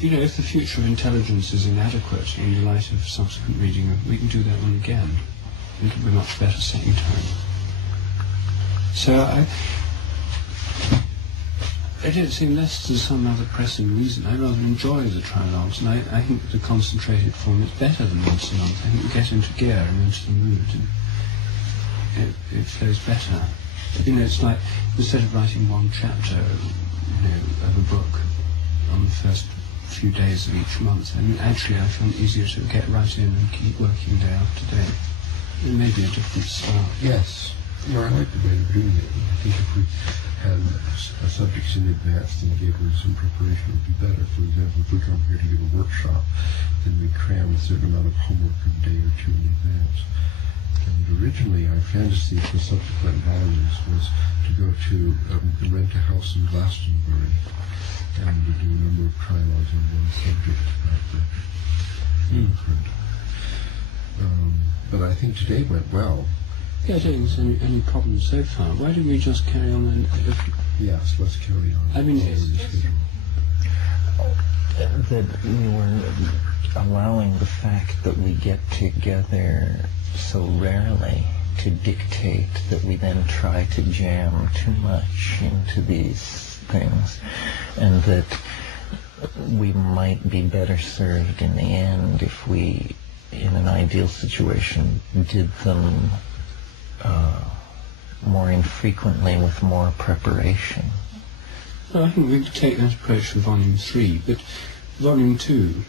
You know, if the future of intelligence is inadequate in the light of subsequent reading, we can do that one again. It'll be much better second time. So I don't see, unless there's some other pressing reason, I rather enjoy the trialogues, and I think the concentrated form is better than once a month. I think we get into gear and into the mood, and it flows better. You know, it's like, instead of writing one chapter, you know, of a book on the first few days of each month, I mean, actually I find it easier to get right in and keep working day after day. It may be a different style. Yes. No, I like the way of doing it. I think if we had subjects in advance and gave them some preparation, it would be better. For example, if we come here to give a workshop, then we cram a certain amount of homework a day or two in advance. And originally, our fantasy for subsequent volumes was to go to rent a house in Glastonbury and to do a number of trialogues on one subject after print. But I think today went well. Yeah, I don't think there's any problems so far. Why don't we just carry on and... Yes, let's carry on. I mean, that we were allowing the fact that we get together so rarely to dictate that we then try to jam too much into these things, and that we might be better served in the end if we, in an ideal situation, did them more infrequently with more preparation. Well, I think we could take that approach for Volume 3, but Volume 2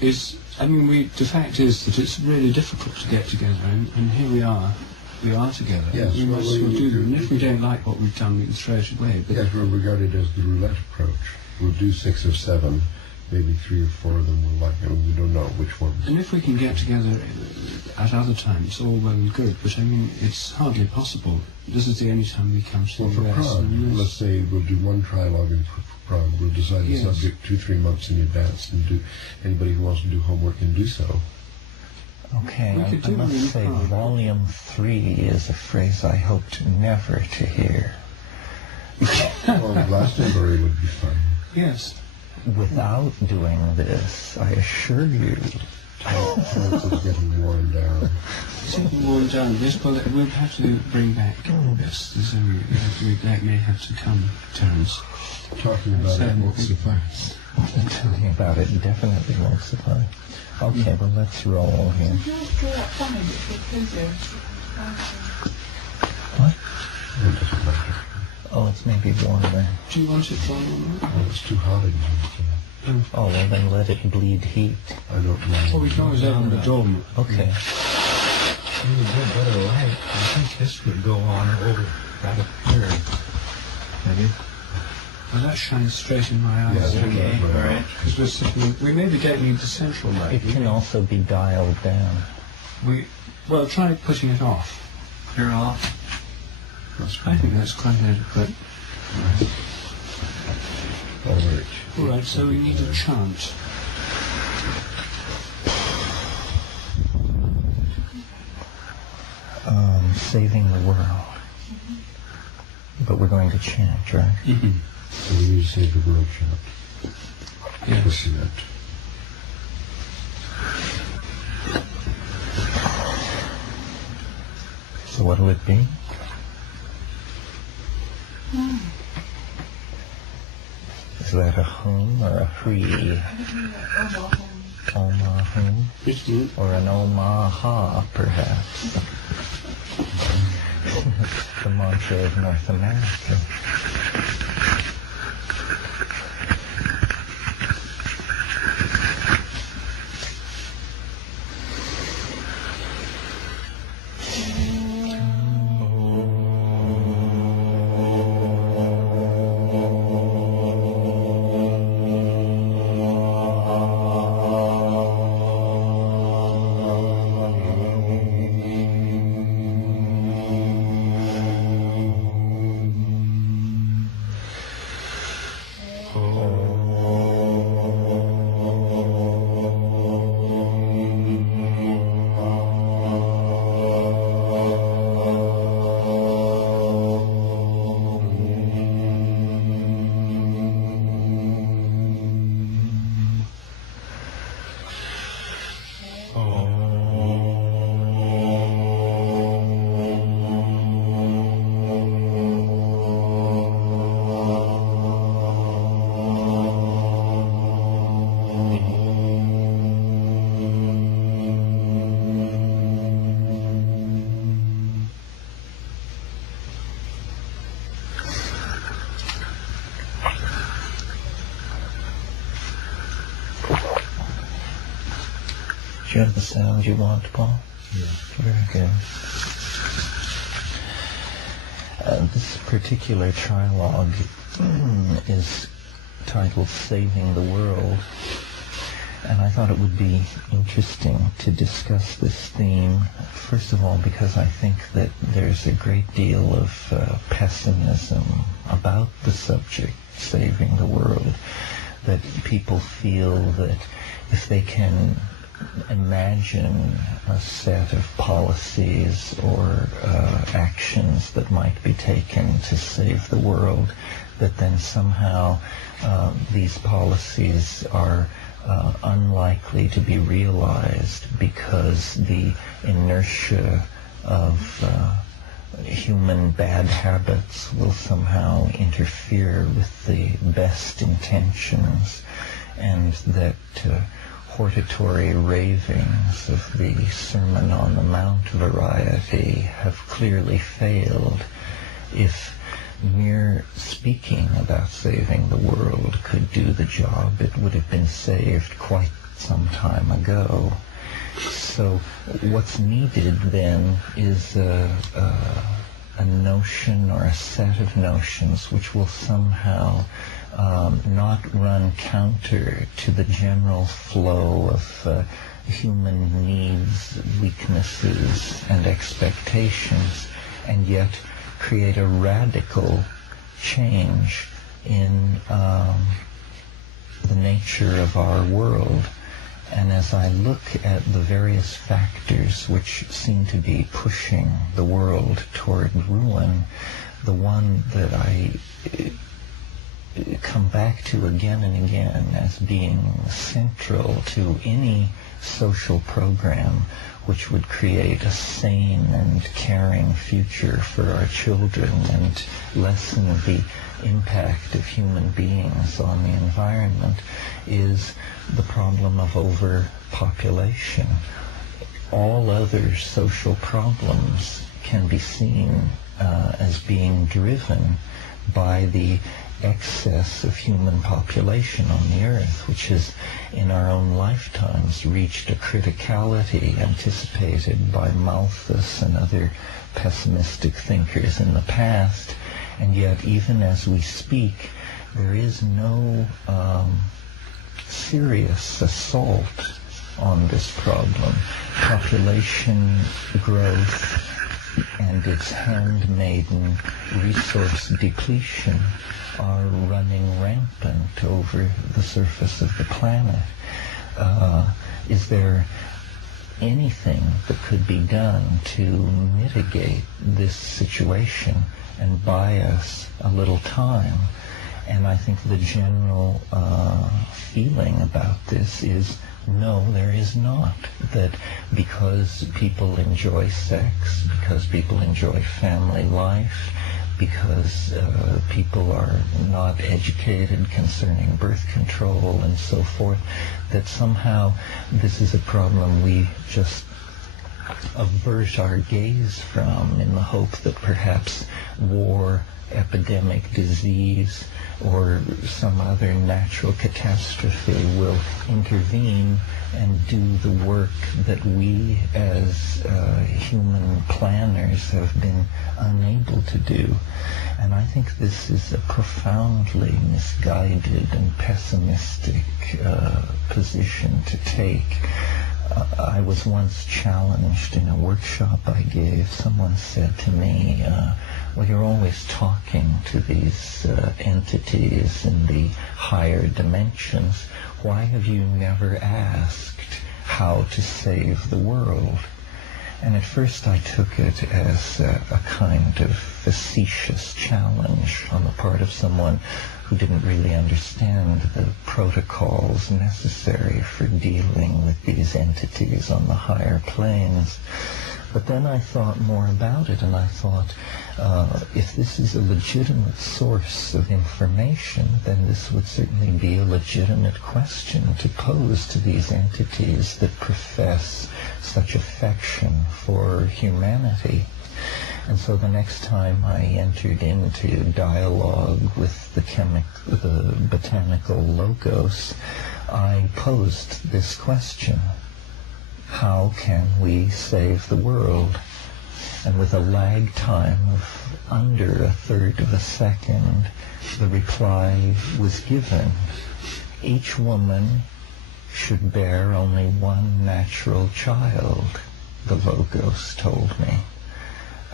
is, I mean, the fact is that it's really difficult to get together, and here we are together. Yes, we might as well do them, and if we don't like what we've done, we can throw it away. But yes, we're regarded as the roulette approach. We'll do 6 or 7, maybe 3 or 4 of them we'll like, and we don't know which ones. And if we can get together at other times, all well and good, but I mean, it's hardly possible. This is the only time we come to the US. Prague, let's say we'll do one trialogue in Prague. We'll decide the subject 2-3 months in advance, and anybody who wants to do homework can do so. Okay, I must say Volume 3 is a phrase I hoped never to hear. Well, Glastonbury would be fun. Yes. Without doing this, I assure you... It's getting worn down. It's getting worn down. Yes, well, we'll have to bring back this. That may have to come, Terence. Talking about it won't suffice. Talking about it definitely won't suffice. Okay, well, let's roll here. What? It doesn't matter. Oh, it's maybe warmer. Do you want it warmer? Oh, it's too hot in here. Oh, well, then let it bleed heat. I don't know. Well, we can always open the door. Okay. We would get better light. I think this would go on over right up here. Maybe. Well, that shines straight in my eyes. Yeah, Okay, all right. Because we're sitting, we maybe don't need the central light. It can also be dialed down. Well, try putting it off. You're off. I think that's quite adequate. All right, so we need a chant. Saving the world. But we're going to chant, right? Mm-hmm. So we need to save the world chant. Yes. Pushing it. So what'll it be? Is that a hum or a free? Oma hum? Or an Omaha, perhaps? The mantra of North America. you have the sound you want, Paul? Yeah. Very good. This particular trialogue is titled Saving the World, and I thought it would be interesting to discuss this theme, first of all because I think that there's a great deal of pessimism about the subject, saving the world, that people feel that if they can imagine a set of policies or actions that might be taken to save the world, that then somehow these policies are unlikely to be realized because the inertia of human bad habits will somehow interfere with the best intentions, and that hortatory ravings of the Sermon on the Mount variety have clearly failed. If mere speaking about saving the world could do the job, it would have been saved quite some time ago. So what's needed then is a notion or a set of notions which will somehow not run counter to the general flow of human needs, weaknesses, and expectations, and yet create a radical change in the nature of our world. And as I look at the various factors which seem to be pushing the world toward ruin, the one that I come back to again and again as being central to any social program which would create a sane and caring future for our children and lessen the impact of human beings on the environment, is the problem of overpopulation. All other social problems can be seen as being driven by the excess of human population on the earth, which has in our own lifetimes reached a criticality anticipated by Malthus and other pessimistic thinkers in the past. And yet, even as we speak, there is no serious assault on this problem. Population growth and its handmaiden resource depletion are running rampant over the surface of the planet. Is there anything that could be done to mitigate this situation and buy us a little time? And I think the general feeling about this is no, there is not. That because people enjoy sex, because people enjoy family life, because people are not educated concerning birth control and so forth, that somehow this is a problem we just avert our gaze from in the hope that perhaps war, epidemic, disease, or some other natural catastrophe will intervene and do the work that we as human planners have been unable to do. And I think this is a profoundly misguided and pessimistic position to take. I was once challenged in a workshop I gave. Someone said to me, well, you're always talking to these entities in the higher dimensions. Why have you never asked how to save the world? And at first I took it as a kind of facetious challenge on the part of someone who didn't really understand the protocols necessary for dealing with these entities on the higher planes. But then I thought more about it, and I thought, if this is a legitimate source of information, then this would certainly be a legitimate question to pose to these entities that profess such affection for humanity. And so the next time I entered into dialogue with the botanical logos, I posed this question. how can we save the world? And with a lag time of under a third of a second, the reply was given. Each woman should bear only one natural child, the Logos told me.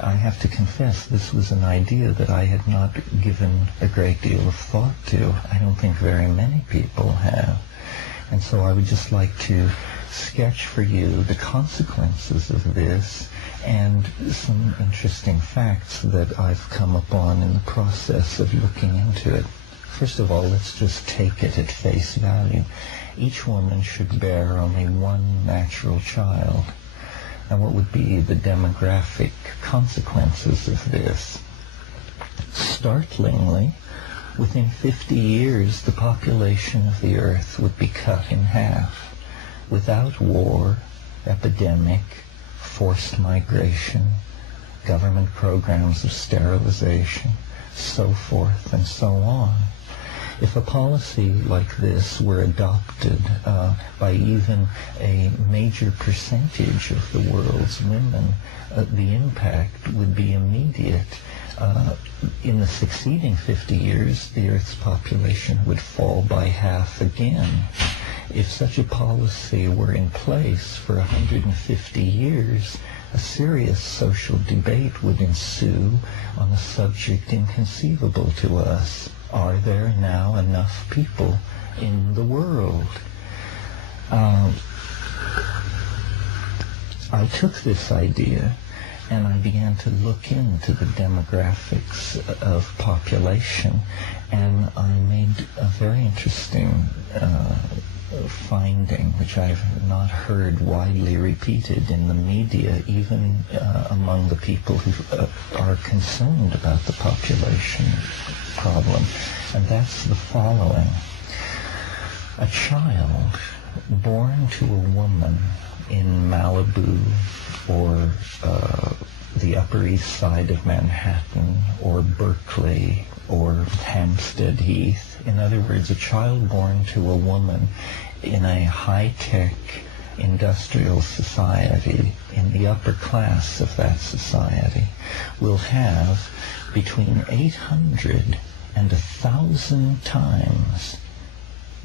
I have to confess, this was an idea that I had not given a great deal of thought to. I don't think very many people have. And so I would just like to sketch for you the consequences of this and some interesting facts that I've come upon in the process of looking into it. First of all, let's just take it at face value. Each woman should bear only one natural child. Now, what would be the demographic consequences of this? Startlingly, within 50 years, the population of the Earth would be cut in half. Without war, epidemic, forced migration, government programs of sterilization, so forth and so on. If a policy like this were adopted by even a major percentage of the world's women, the impact would be immediate. In the succeeding 50 years, the Earth's population would fall by half again. If such a policy were in place for 150 years, a serious social debate would ensue on a subject inconceivable to us. Are there now enough people in the world? I took this idea and I began to look into the demographics of population, and I made a very interesting finding, which I've not heard widely repeated in the media, even among the people who are concerned about the population problem, and that's the following. A child born to a woman in Malibu or the Upper East Side of Manhattan or Berkeley or Hampstead Heath, in other words, a child born to a woman in a high-tech industrial society, in the upper class of that society, will have between 800 and 1,000 times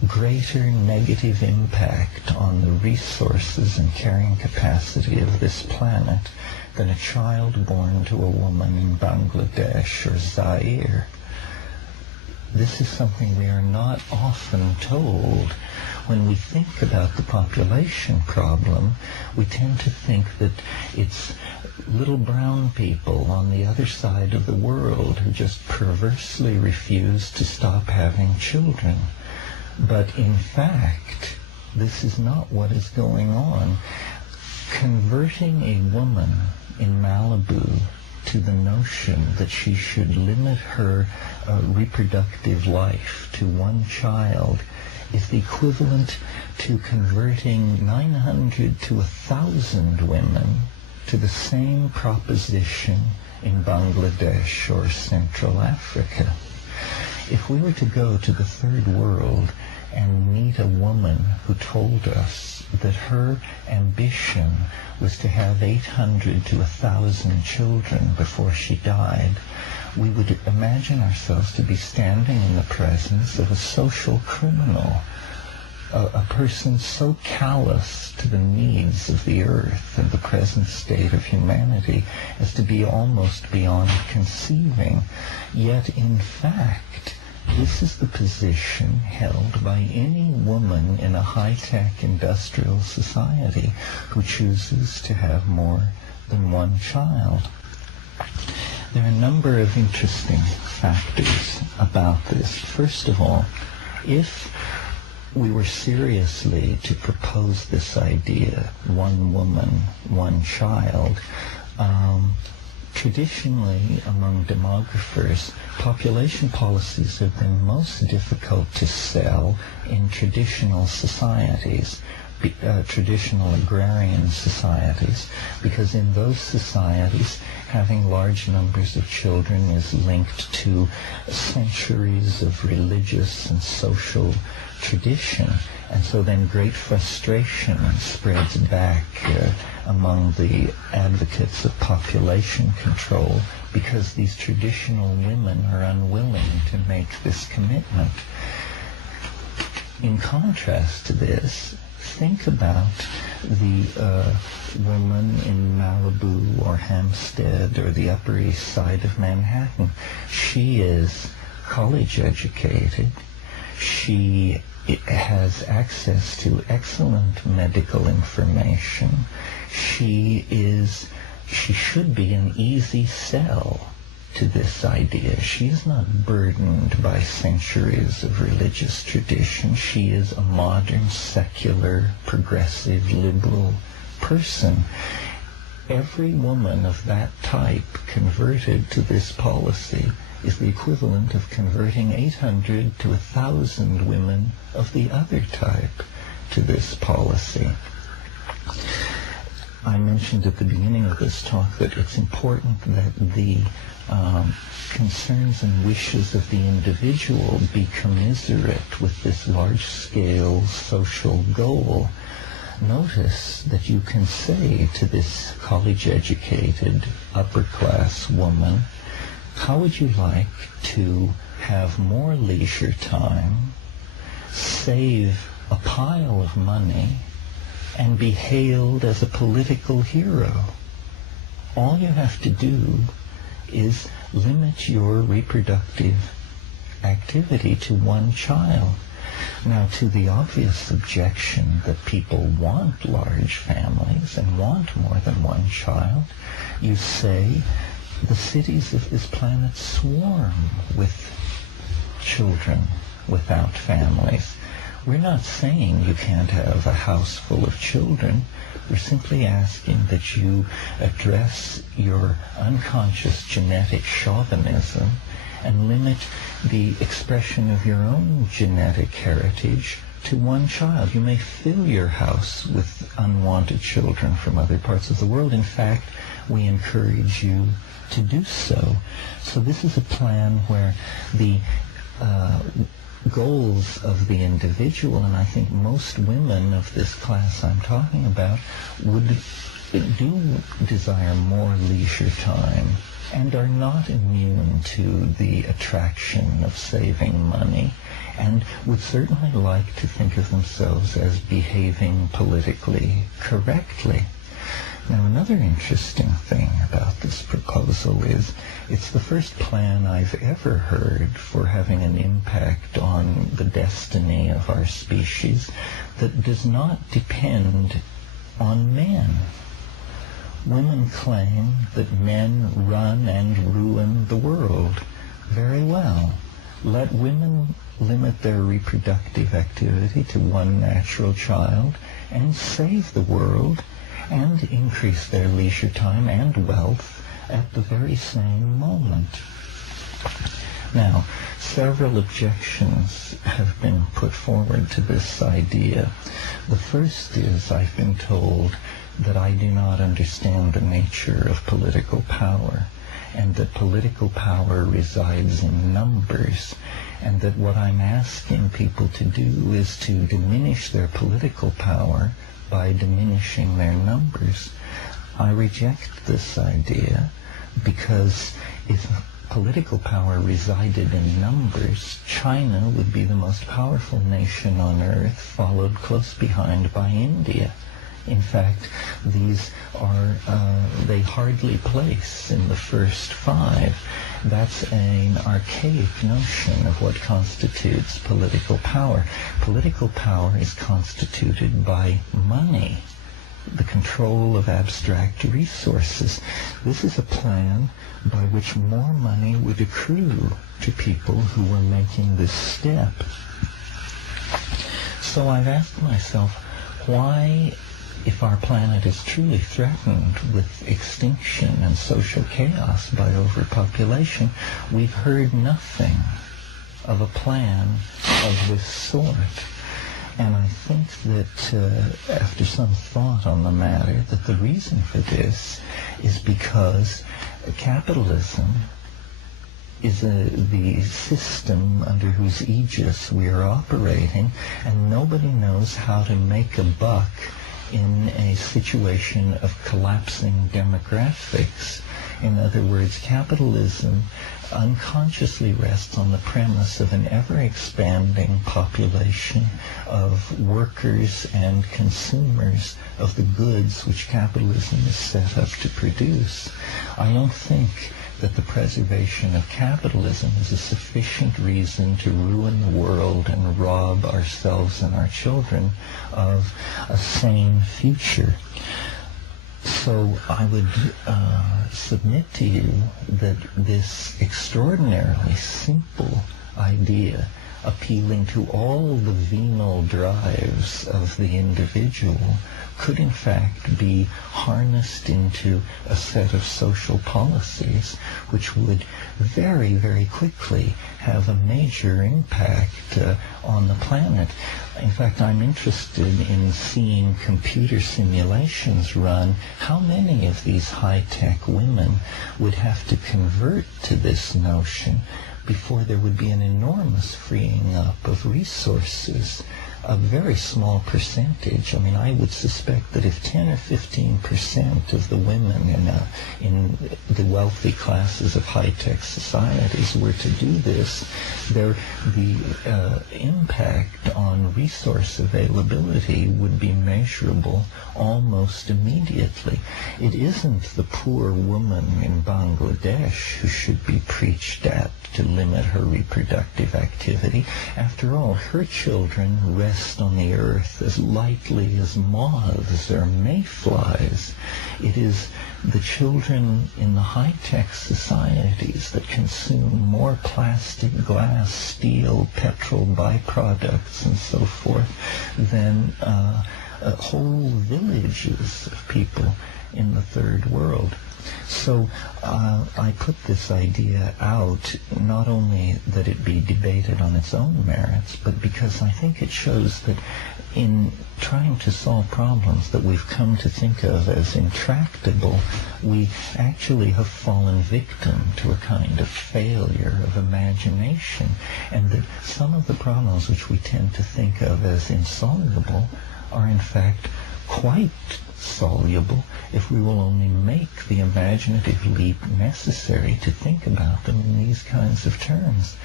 greater negative impact on the resources and carrying capacity of this planet than a child born to a woman in Bangladesh or Zaire. This is something we are not often told. When we think about the population problem, we tend to think that it's little brown people on the other side of the world who just perversely refuse to stop having children. But in fact, this is not what is going on. Converting a woman in Malibu to the notion that she should limit her reproductive life to one child is the equivalent to converting 900 to 1,000 women to the same proposition in Bangladesh or Central Africa. If we were to go to the third world and meet a woman who told us that her ambition was to have 800 to 1,000 children before she died, we would imagine ourselves to be standing in the presence of a social criminal, a person so callous to the needs of the earth and the present state of humanity as to be almost beyond conceiving. Yet, in fact, this is the position held by any woman in a high-tech industrial society who chooses to have more than one child. There are a number of interesting factors about this. First of all, if we were seriously to propose this idea, one woman, one child, traditionally among demographers, population policies have been most difficult to sell in traditional societies. traditional agrarian societies, because in those societies having large numbers of children is linked to centuries of religious and social tradition, and so then great frustration spreads back among the advocates of population control, because these traditional women are unwilling to make this commitment. In contrast to this, think about the woman in Malibu or Hampstead or the Upper East Side of Manhattan. She is college educated. She has access to excellent medical information. She should be an easy sell to this idea. She is not burdened by centuries of religious tradition. She is a modern, secular, progressive, liberal person. Every woman of that type converted to this policy is the equivalent of converting 800 to 1,000 women of the other type to this policy. I mentioned at the beginning of this talk that it's important that the concerns and wishes of the individual be commiserate with this large-scale social goal. Notice that you can say to this college-educated, upper-class woman, how would you like to have more leisure time, save a pile of money, and be hailed as a political hero? All you have to do is limit your reproductive activity to one child. Now, to the obvious objection that people want large families and want more than one child, you say the cities of this planet swarm with children without families. We're not saying you can't have a house full of children. We're simply asking that you address your unconscious genetic chauvinism and limit the expression of your own genetic heritage to one child. You may fill your house with unwanted children from other parts of the world. In fact, we encourage you to do so. So this is a plan where the goals of the individual, and I think most women of this class I'm talking about do desire more leisure time and are not immune to the attraction of saving money, and would certainly like to think of themselves as behaving politically correctly. Now, another interesting thing about this proposal is it's the first plan I've ever heard for having an impact on the destiny of our species that does not depend on men. Women claim that men run and ruin the world. Very well. Let women limit their reproductive activity to one natural child and save the world and increase their leisure time and wealth at the very same moment. Now, several objections have been put forward to this idea. The first is I've been told that I do not understand the nature of political power, and that political power resides in numbers, and that what I'm asking people to do is to diminish their political power by diminishing their numbers. I reject this idea, because if political power resided in numbers, China would be the most powerful nation on earth, followed close behind by India. In fact, these are, they hardly place in the first five. That's an archaic notion of what constitutes political power. Political power is constituted by money, the control of abstract resources. This is a plan by which more money would accrue to people who were making this step. So I've asked myself, why, if our planet is truly threatened with extinction and social chaos by overpopulation, we've heard nothing of a plan of this sort? And I think that after some thought on the matter, that the reason for this is because capitalism is the system under whose aegis we are operating, and nobody knows how to make a buck in a situation of collapsing demographics. In other words, capitalism unconsciously rests on the premise of an ever-expanding population of workers and consumers of the goods which capitalism is set up to produce. I don't think that the preservation of capitalism is a sufficient reason to ruin the world and rob ourselves and our children of a sane future. So I would submit to you that this extraordinarily simple idea, appealing to all the venal drives of the individual, could in fact be harnessed into a set of social policies which would very, very quickly have a major impact on the planet. In fact, I'm interested in seeing computer simulations run. How many of these high-tech women would have to convert to this notion before there would be an enormous freeing up of resources? A very small percentage. I mean, I would suspect that if 10 or 15% of the women in the wealthy classes of high-tech societies were to do this, the impact on resource availability would be measurable almost immediately. It isn't the poor woman in Bangladesh who should be preached at to limit her reproductive activity. After all, her children rest on the earth as lightly as moths or mayflies. It is the children in the high-tech societies that consume more plastic, glass, steel, petrol byproducts, and so forth than whole villages of people in the third world. So I put this idea out, not only that it be debated on its own merits, but because I think it shows that in trying to solve problems that we've come to think of as intractable, we actually have fallen victim to a kind of failure of imagination, and that some of the problems which we tend to think of as insoluble are in fact quite soluble if we will only make the imaginative leap necessary to think about them in these kinds of terms.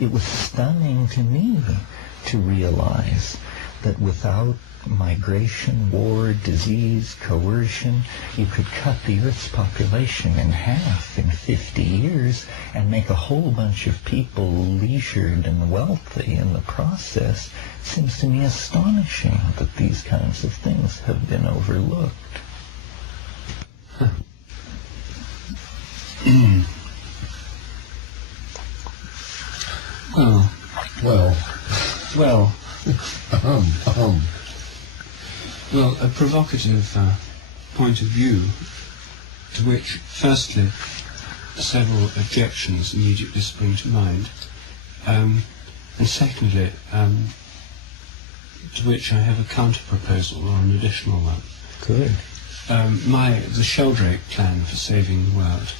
It was stunning to me to realize that without migration, war, disease, coercion, you could cut the Earth's population in half in 50 years and make a whole bunch of people leisured and wealthy in the process. It seems to me astonishing that these kinds of things have been overlooked. Well, a provocative point of view, to which, firstly, several objections immediately spring to mind, and secondly, to which I have a counter-proposal or an additional one. Good. The Sheldrake plan for saving the world.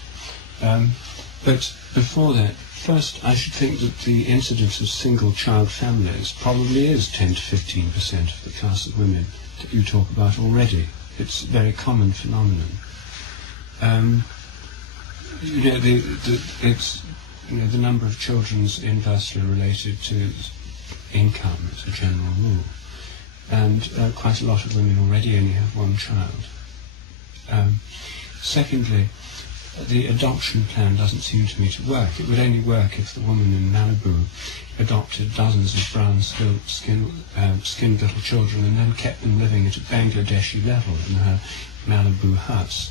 But before that, first, I should think that the incidence of single-child families probably is 10 to 15% of the class of women that you talk about already. It's a very common phenomenon. The number of children is inversely related to income as a general rule, and quite a lot of women already only have one child. Secondly, the adoption plan doesn't seem to me to work. It would only work if the woman in Malibu adopted dozens of brown-skinned little children and then kept them living at a Bangladeshi level in her Malibu huts.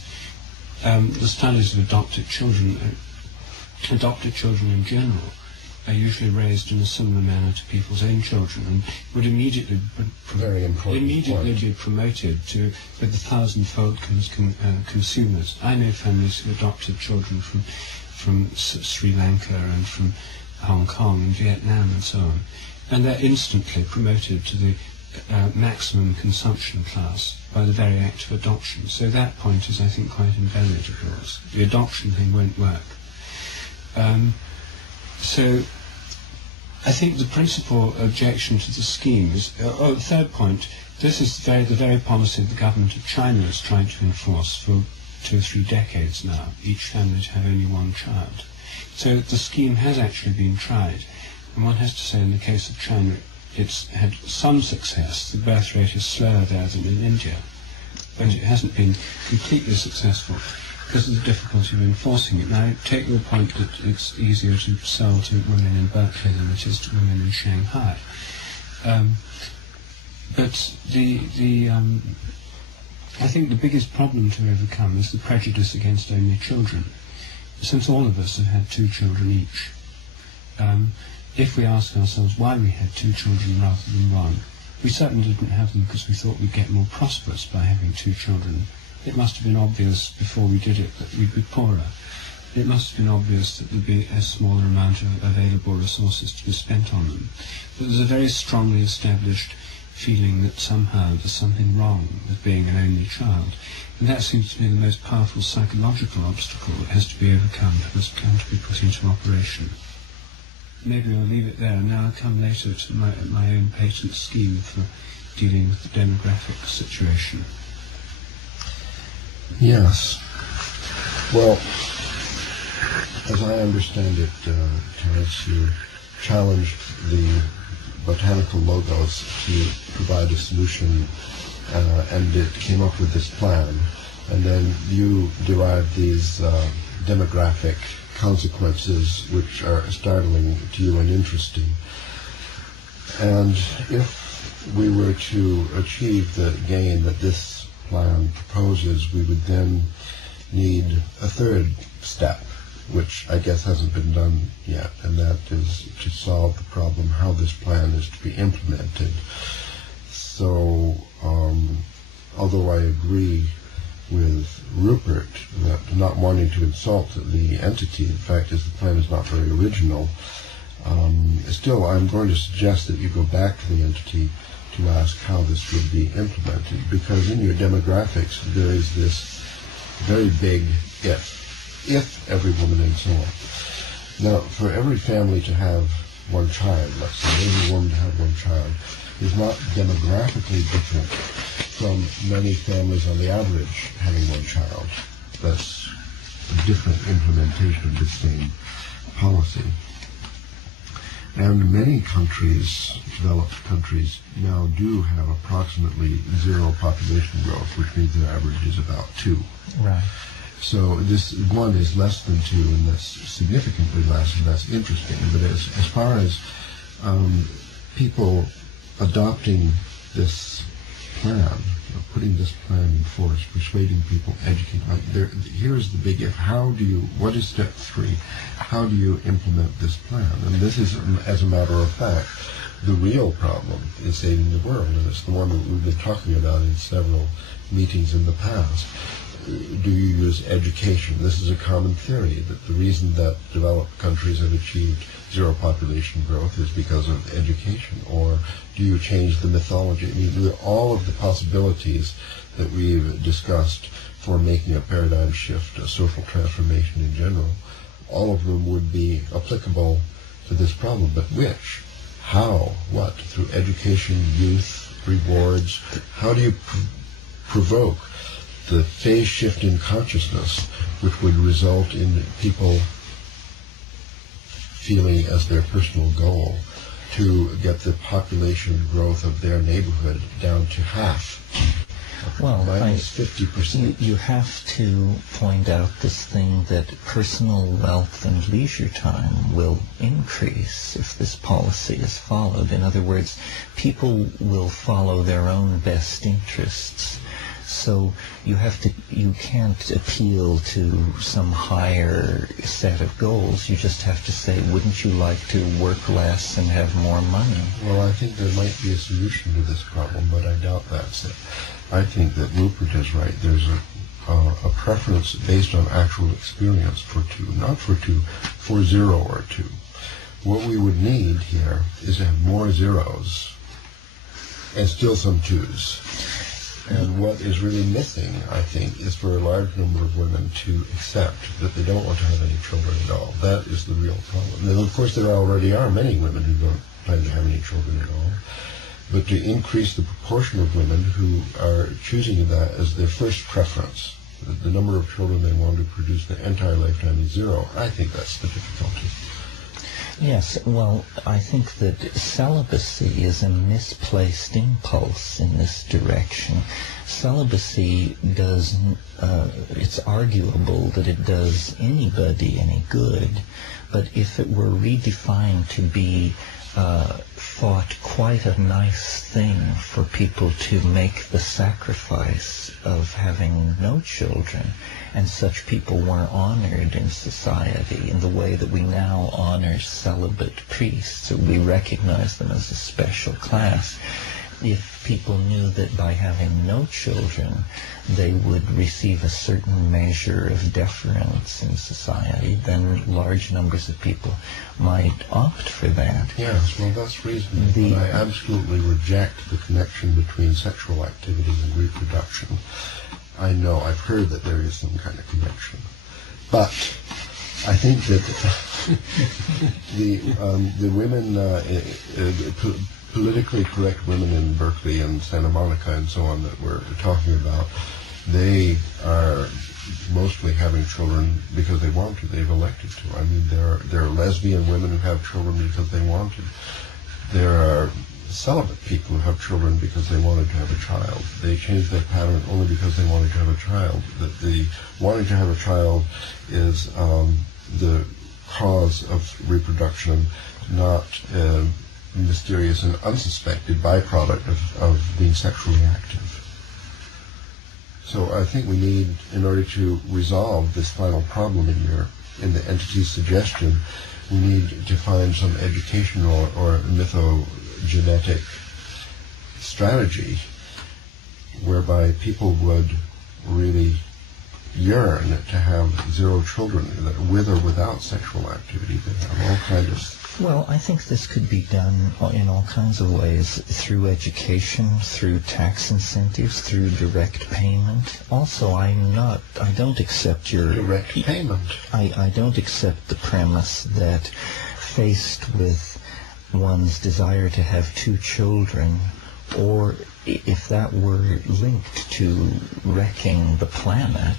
The studies of adopted children in general, are usually raised in a similar manner to people's own children, and would immediately be promoted to with 1,000-fold consumers. I know families who adopted children from Sri Lanka and from Hong Kong and Vietnam and so on, and they're instantly promoted to the maximum consumption class by the very act of adoption. So that point is, I think, quite invalid, of course. The adoption thing won't work. So I think the principal objection to the scheme is, the third point, this is the very policy the government of China has tried to enforce for 2 or 3 decades now, each family to have only one child. So the scheme has actually been tried, and one has to say in the case of China it's had some success. The birth rate is slower there than in India, but it hasn't been completely successful because of the difficulty of enforcing it. Now, I take your point that it's easier to sell to women in Berkeley than it is to women in Shanghai. But I think the biggest problem to overcome is the prejudice against only children. Since all of us have had 2 children each, if we ask ourselves why we had 2 children rather than 1, we certainly didn't have them because we thought we'd get more prosperous by having 2 children. It must have been obvious before we did it that we'd be poorer. It must have been obvious that there'd be a smaller amount of available resources to be spent on them. But there's a very strongly established feeling that somehow there's something wrong with being an only child. And that seems to be the most powerful psychological obstacle that has to be overcome, that's going to be put into operation. Maybe I'll leave it there, and now I'll come later to my own patent scheme for dealing with the demographic situation. Yes. Well, as I understand it, Terence, you challenged the botanical logos to provide a solution, and it came up with this plan, and then you derived these demographic consequences which are startling to you and interesting. And if we were to achieve the gain that this plan proposes, we would then need a third step, which I guess hasn't been done yet, and that is to solve the problem how this plan is to be implemented. So, although I agree with Rupert that not wanting to insult the entity, the fact is the plan is not very original, still I'm going to suggest that you go back to the entity to ask how this would be implemented, because in your demographics there is this very big if every woman and so on. Now, for every family to have one child, let's say, every woman to have one child, is not demographically different from many families on the average having one child. That's a different implementation of the same policy. And many countries, developed countries, now do have approximately 0 population growth, which means their average is about 2. Right. So this 1 is less than 2, and that's significantly less, and that's interesting. But as far as people adopting this plan, putting this plan in force, persuading people, educating, here's the big if. What is step 3? How do you implement this plan? And this is, as a matter of fact, the real problem in saving the world, and it's the one that we've been talking about in several meetings in the past. Do you use education? This is a common theory, that the reason that developed countries have achieved 0 population growth is because of education. Or do you change the mythology? I mean, all of the possibilities that we've discussed for making a paradigm shift, a social transformation in general, all of them would be applicable to this problem. But which? How? What? Through education, youth, rewards? How do you provoke the phase shift in consciousness which would result in people feeling as their personal goal to get the population growth of their neighborhood down to half? Well, minus 50%. You have to point out this thing that personal wealth and leisure time will increase if this policy is followed. In other words, people will follow their own best interests. So you can't appeal to some higher set of goals. You just have to say, wouldn't you like to work less and have more money? Well, I think there might be a solution to this problem, but I doubt that's it. I think that Rupert is right. There's a preference based on actual experience for 2, not for 2, for 0 or 2. What we would need here is to have more zeros and still some twos. And what is really missing, I think, is for a large number of women to accept that they don't want to have any children at all. That is the real problem. And of course, there already are many women who don't plan to have any children at all. But to increase the proportion of women who are choosing that as their first preference, the number of children they want to produce their entire lifetime is zero, I think that's the difficulty. Yes, well, I think that celibacy is a misplaced impulse in this direction. Celibacy does, it's arguable that it does anybody any good, but if it were redefined to be thought quite a nice thing for people to make the sacrifice of having no children, and such people were honored in society in the way that we now honor celibate priests, or we recognize them as a special class. If people knew that by having no children they would receive a certain measure of deference in society, then large numbers of people might opt for that. Yes, well, that's reasonable. But I absolutely reject the connection between sexual activity and reproduction. I know, I've heard that there is some kind of connection. But I think that the women, politically correct women in Berkeley and Santa Monica and so on that we're talking about, they are mostly having children because they want to. They've elected to. I mean, there are lesbian women who have children because they want to. There are celibate people who have children because they wanted to have a child. They changed their pattern only because they wanted to have a child. That the wanting to have a child is the cause of reproduction, not mysterious and unsuspected byproduct of being sexually active. So I think we need, in order to resolve this final problem in the entity's suggestion, we need to find some educational or mythogenetic strategy whereby people would really yearn to have zero children, with or without sexual activity. They have all kinds of... Well, I think this could be done in all kinds of ways, through education, through tax incentives, through direct payment. Also, I don't accept your... Direct payment? I don't accept the premise that faced with one's desire to have 2 children, or if that were linked to wrecking the planet,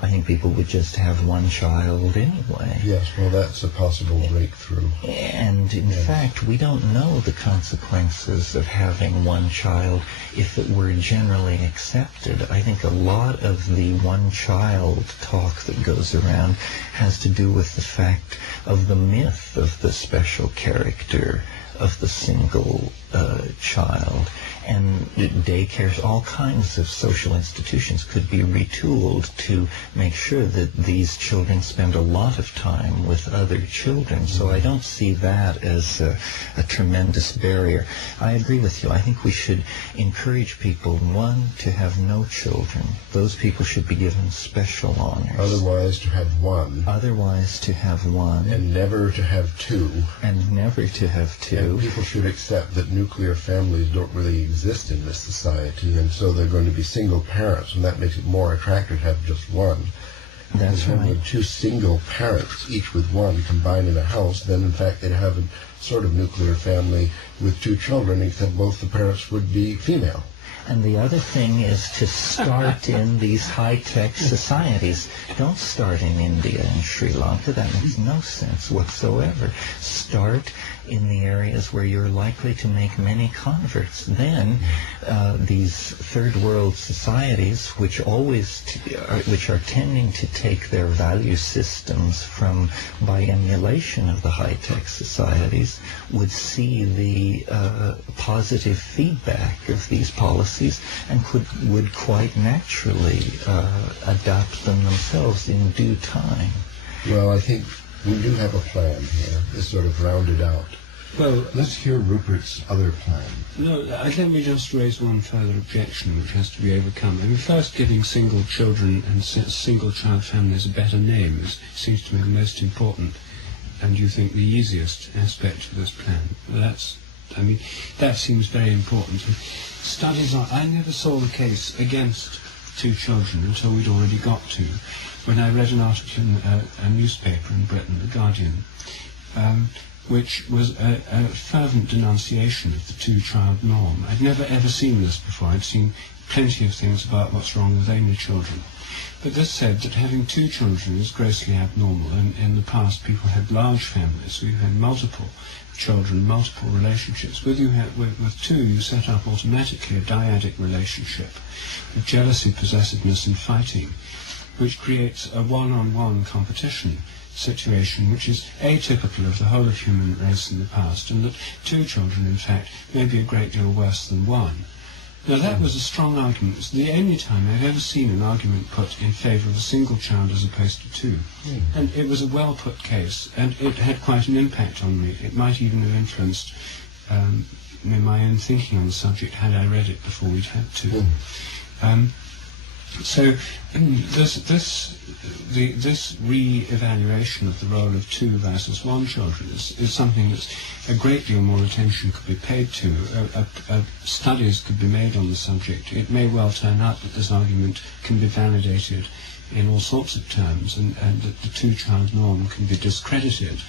I think people would just have 1 child anyway. Yes, well, that's a possible breakthrough. And in fact, we don't know the consequences of having 1 child if it were generally accepted. I think a lot of the 1 child talk that goes around has to do with the fact of the myth of the special character of the single child. And daycares, all kinds of social institutions could be retooled to make sure that these children spend a lot of time with other children. So I don't see that as a tremendous barrier. I agree with you. I think we should encourage people, 1, to have no children. Those people should be given special honors. Otherwise, to have 1. Otherwise, to have 1. And never to have 2. And never to have 2. And people should accept that nuclear families don't really exist in this society, and so they're going to be single parents, and that makes it more attractive to have just 1. That's right. With 2 single parents, each with 1, combined in a house, then in fact they'd have a sort of nuclear family with 2 children, except both the parents would be female. And the other thing is to start in these high-tech societies. Don't start in India and Sri Lanka. That makes no sense whatsoever. Start in the areas where you're likely to make many converts. Then these third world societies, which are tending to take their value systems by emulation of the high-tech societies, would see the positive feedback of these policies and would quite naturally adopt them themselves in due time. Well, I think we do have a plan here. It's sort of rounded out. Well, let's hear Rupert's other plan. No, let me just raise one further objection which has to be overcome. I mean, first, giving single children and single-child families a better name seems to me the most important, and you think the easiest aspect of this plan. That's I mean, that seems very important. And studies on, I never saw the case against two children until we'd already got to, when I read an article in a newspaper in Britain, The Guardian, which was a fervent denunciation of the two-child norm. I'd never ever seen this before. I'd seen plenty of things about what's wrong with only children. But this said that having two children is grossly abnormal, and in the past people had large families, so you had multiple children, multiple relationships. With two, you set up automatically a dyadic relationship of jealousy, possessiveness and fighting, which creates a one-on-one competition situation which is atypical of the whole of human race in the past, and that two children, in fact, may be a great deal worse than one. Now that was a strong argument. It's the only time I've ever seen an argument put in favour of a single child as opposed to two. And it was a well-put case, and it had quite an impact on me. It might even have influenced my own thinking on the subject had I read it before we'd had to. So this re-evaluation of the role of two versus one children is something that's a great deal more attention could be paid to. Studies could be made on the subject. It may well turn out that this argument can be validated in all sorts of terms, and that the two-child norm can be discredited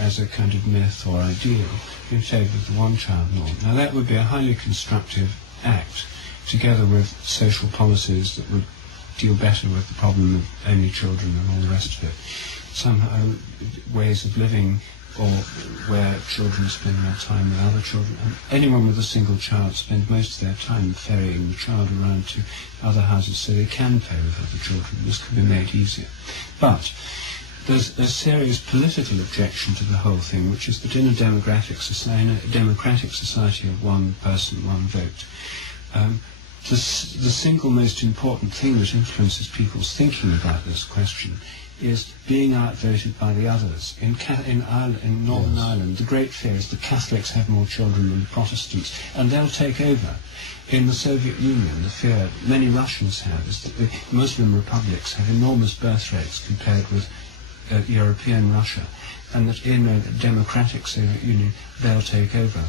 as a kind of myth or ideal in favour of the one-child norm. Now that would be a highly constructive act, together with social policies that would deal better with the problem of only children and all the rest of it. Somehow ways of living, or where children spend their time with other children. And anyone with a single child spends most of their time ferrying the child around to other houses so they can play with other children. This could be made easier. But there's a serious political objection to the whole thing, which is that in a democratic society of one person, one vote, the single most important thing that influences people's thinking about this question is being outvoted by the others. In Northern Ireland, the great fear is the Catholics have more children than the Protestants, and they'll take over. In the Soviet Union, the fear many Russians have is that the Muslim republics have enormous birth rates compared with European Russia, and that in a democratic Soviet Union, they'll take over.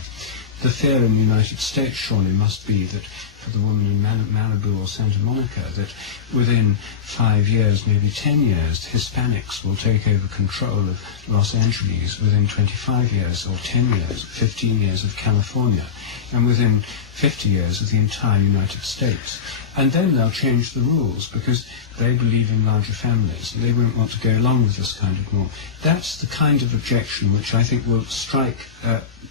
The fear in the United States surely must be that for the woman in Malibu or Santa Monica, that within 5 years, maybe 10 years, Hispanics will take over control of Los Angeles, within 25 years or 10 years, 15 years of California, and within 50 years of the entire United States. And then they'll change the rules because they believe in larger families and they won't want to go along with this kind of norm. That's the kind of objection which I think will strike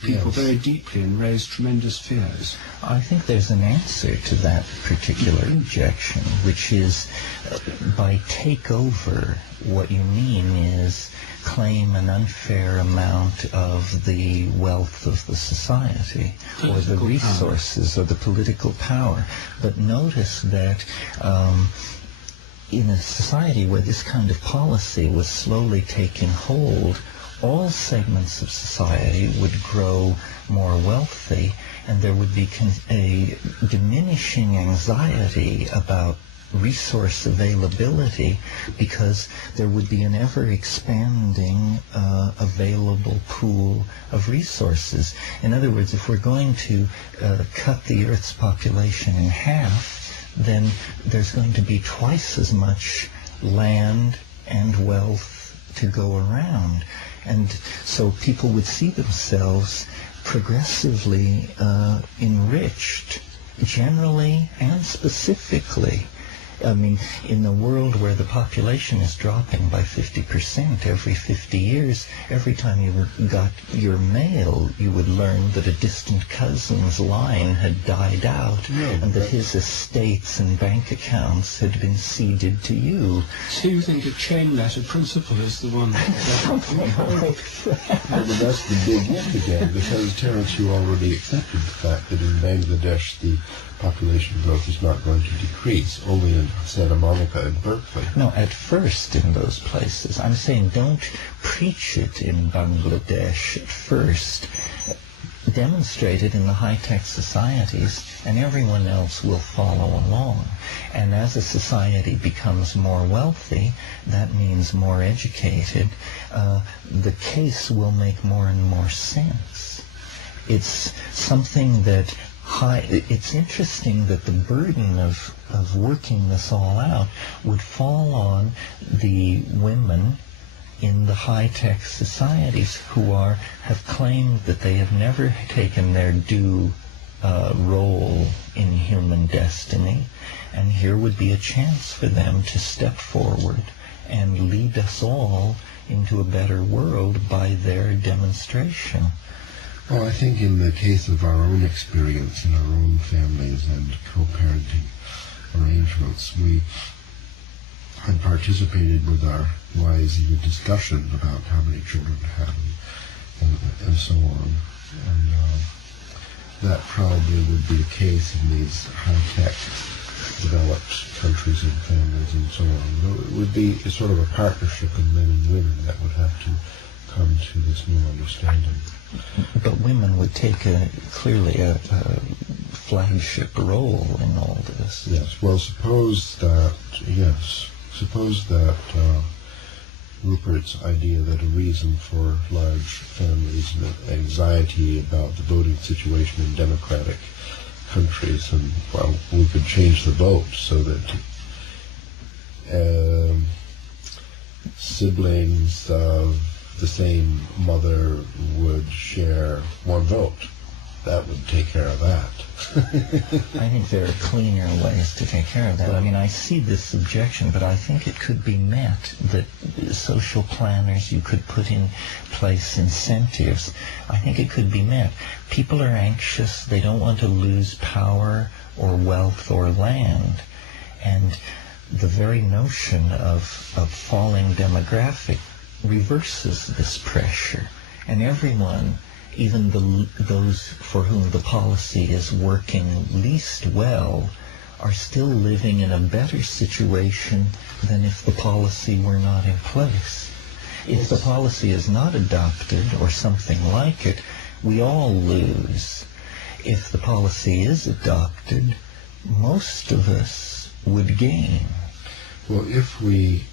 people very deeply and raise tremendous fears. I think there's an answer to that particular objection, which is by take over, what you mean is claim an unfair amount of the wealth of the society, or the resources, or the political power. But notice that in a society where this kind of policy was slowly taking hold, all segments of society would grow more wealthy, and there would be a diminishing anxiety about resource availability, because there would be an ever-expanding available pool of resources. In other words, if we're going to cut the Earth's population in half, then there's going to be twice as much land and wealth to go around. And so people would see themselves progressively enriched, generally and specifically. I mean, in the world where the population is dropping by 50% every 50 years, every time you got your mail, you would learn that a distant cousin's line had died out, and that his estates and bank accounts had been ceded to you. So you think a chain letter principle is the one Something like that. Well, that's the big if again, because, Terence, you already accepted the fact that in Bangladesh the population growth is not going to decrease, only in Santa Monica and Berkeley. No, at first in those places. I'm saying don't preach it in Bangladesh at first. Demonstrate it in the high-tech societies, and everyone else will follow along. And as a society becomes more wealthy, that means more educated, the case will make more and more sense. It's something that it's interesting that the burden of working this all out would fall on the women in the high-tech societies who have claimed that they have never taken their due role in human destiny, and here would be a chance for them to step forward and lead us all into a better world by their demonstration. Well, I think in the case of our own experience in our own families and co-parenting arrangements, we had participated with our wives in a discussion about how many children to have and so on. And that probably would be the case in these high-tech developed countries and families and so on. It would be sort of a partnership of men and women that would have to come to this new understanding. But women would take clearly a flagship role in all this. Yes. Well, suppose that Rupert's idea that a reason for large families and anxiety about the voting situation in democratic countries, and well, we could change the vote so that siblings of the same mother would share one vote. That would take care of that. I think there are cleaner ways to take care of that. I mean, I see this objection, but I think it could be met that social planners, you could put in place incentives. I think it could be met. People are anxious. They don't want to lose power or wealth or land. And the very notion of falling demographic reverses this pressure. And everyone, even those for whom the policy is working least well, are still living in a better situation than if the policy were not in place. If the policy is not adopted, or something like it, we all lose. If the policy is adopted, most of us would gain. Well, if we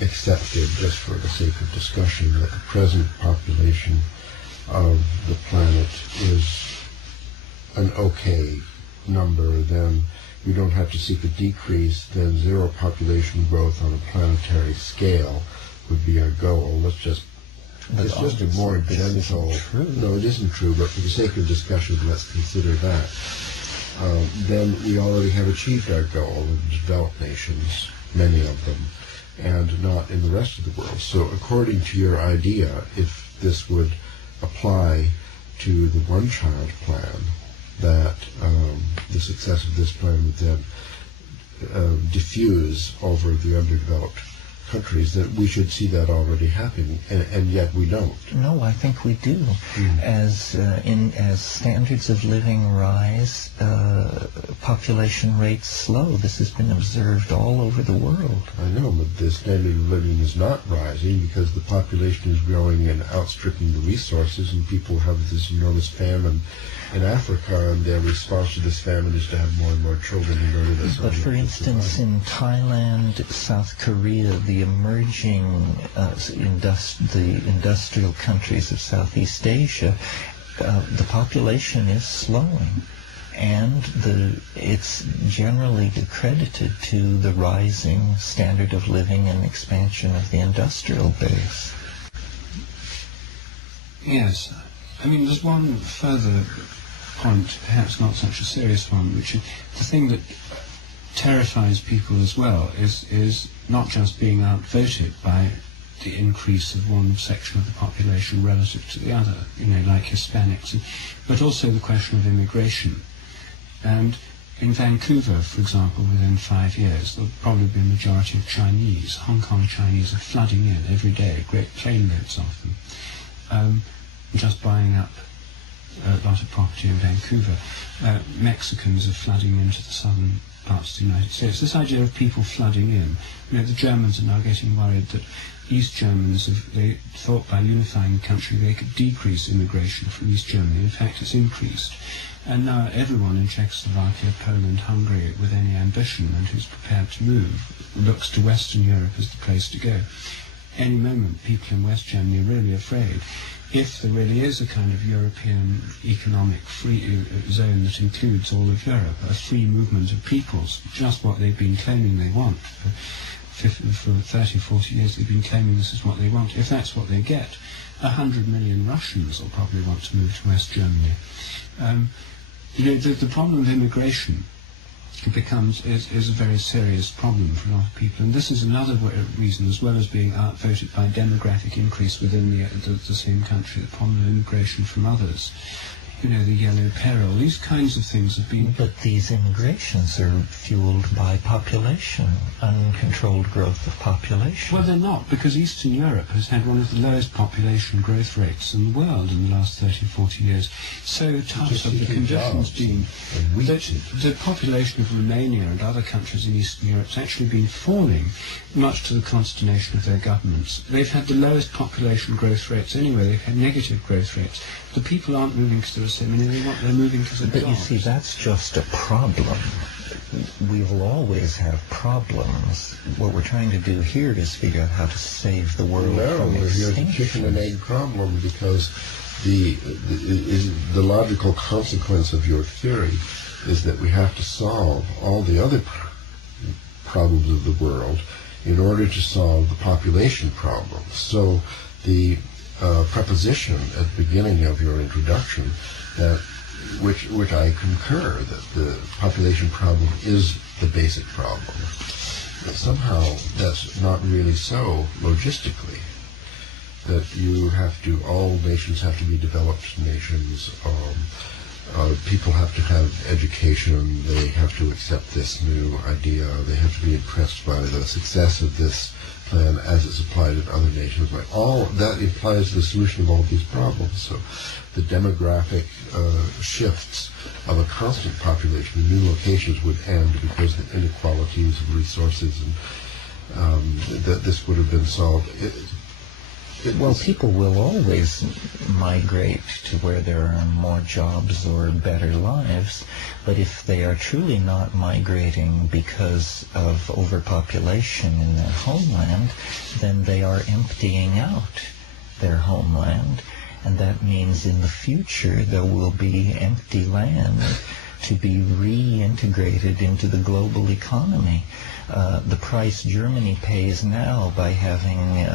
accepted, just for the sake of discussion, that the present population of the planet is an okay number, then we don't have to seek a decrease, then zero population growth on a planetary scale would be our goal. It's just a more gentle... No, it isn't true, but for the sake of discussion, let's consider that. Then we already have achieved our goal in developed nations, many of them, and not in the rest of the world. So according to your idea, if this would apply to the one-child plan, that the success of this plan would then diffuse over the underdeveloped countries, that we should see that already happening, and yet we don't. No, I think we do. As standards of living rise, population rates slow. This has been observed all over the world. I know, but the standard of living is not rising because the population is growing and outstripping the resources, and people have this enormous famine in Africa, and their response to this famine is to have more and more children in order to... But for instance, in Thailand, South Korea, the emerging the industrial countries of Southeast Asia, the population is slowing, and it's generally credited to the rising standard of living and expansion of the industrial base. Yes. I mean, there's one further point, perhaps not such a serious one, which is the thing that terrifies people as well is not just being outvoted by the increase of one section of the population relative to the other, like Hispanics, but also the question of immigration. And in Vancouver, for example, within 5 years, there'll probably be a majority of Chinese. Hong Kong Chinese are flooding in every day, great plane loads of them, just buying up a lot of property in Vancouver. Mexicans are flooding into the southern parts of the United States. This idea of people flooding in, the Germans are now getting worried that East Germans, they thought by unifying the country they could decrease immigration from East Germany. In fact, it's increased. And now everyone in Czechoslovakia, Poland, Hungary, with any ambition and who's prepared to move, looks to Western Europe as the place to go. Any moment, people in West Germany are really afraid. if there really is a kind of European economic free zone that includes all of Europe, a free movement of peoples, just what they've been claiming they want. For 30, 40 years they've been claiming this is what they want. If that's what they get, 100 million Russians will probably want to move to West Germany. The problem of immigration is a very serious problem for a lot of people, and this is another reason, as well as being outvoted by demographic increase within the same country, the problem of immigration from others. The yellow peril, these kinds of things have been... But these immigrations are fueled by population, uncontrolled growth of population. Well, they're not, because Eastern Europe has had one of the lowest population growth rates in the world in the last 30, 40 years. So tough have the conditions been that the population of Romania and other countries in Eastern Europe has actually been falling, much to the consternation of their governments. They've had the lowest population growth rates anyway. They've had negative growth rates. The people aren't moving to the seminary, they're moving to the But jobs. you see, that's just a problem. We will always have problems. What we're trying to do here is figure out how to save the world from here's a extinction. chicken and egg problem, because the logical consequence of your theory is that we have to solve all the other problems of the world in order to solve the population problem. So the preposition at the beginning of your introduction, which I concur, that the population problem is the basic problem. But somehow that's not really so logistically. That all nations have to be developed nations. People have to have education. They have to accept this new idea. They have to be impressed by the success of this plan as it's applied in other nations. All that implies the solution of all these problems. So the demographic shifts of a constant population in new locations would end because of inequalities of resources, and that this would have been solved. Well, people will always migrate to where there are more jobs or better lives, but if they are truly not migrating because of overpopulation in their homeland, then they are emptying out their homeland, and that means in the future there will be empty land to be reintegrated into the global economy. The price Germany pays now by having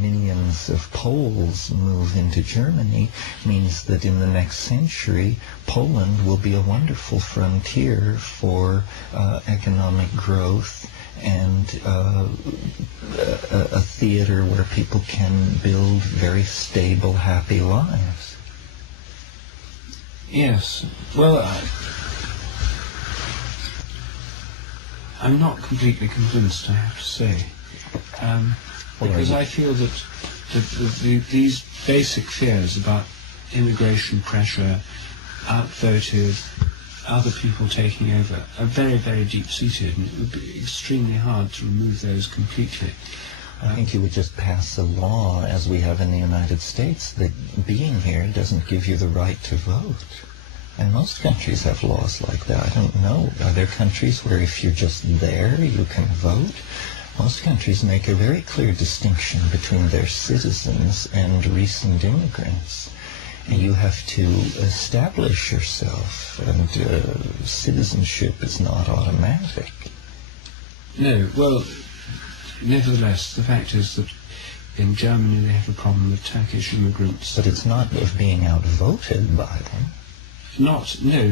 millions of Poles move into Germany means that in the next century, Poland will be a wonderful frontier for economic growth and a theater where people can build very stable, happy lives. Yes. Well, I'm not completely convinced, I have to say, because I feel that these basic fears about immigration pressure, outvoted, other people taking over, are very, very deep-seated, and it would be extremely hard to remove those completely. I think you would just pass a law, as we have in the United States, that being here doesn't give you the right to vote. And most countries have laws like that. I don't know. Are there countries where if you're just there, you can vote? Most countries make a very clear distinction between their citizens and recent immigrants. And you have to establish yourself, and citizenship is not automatic. No, well, nevertheless, the fact is that in Germany they have a problem with Turkish immigrants. But it's not of being outvoted by them. No,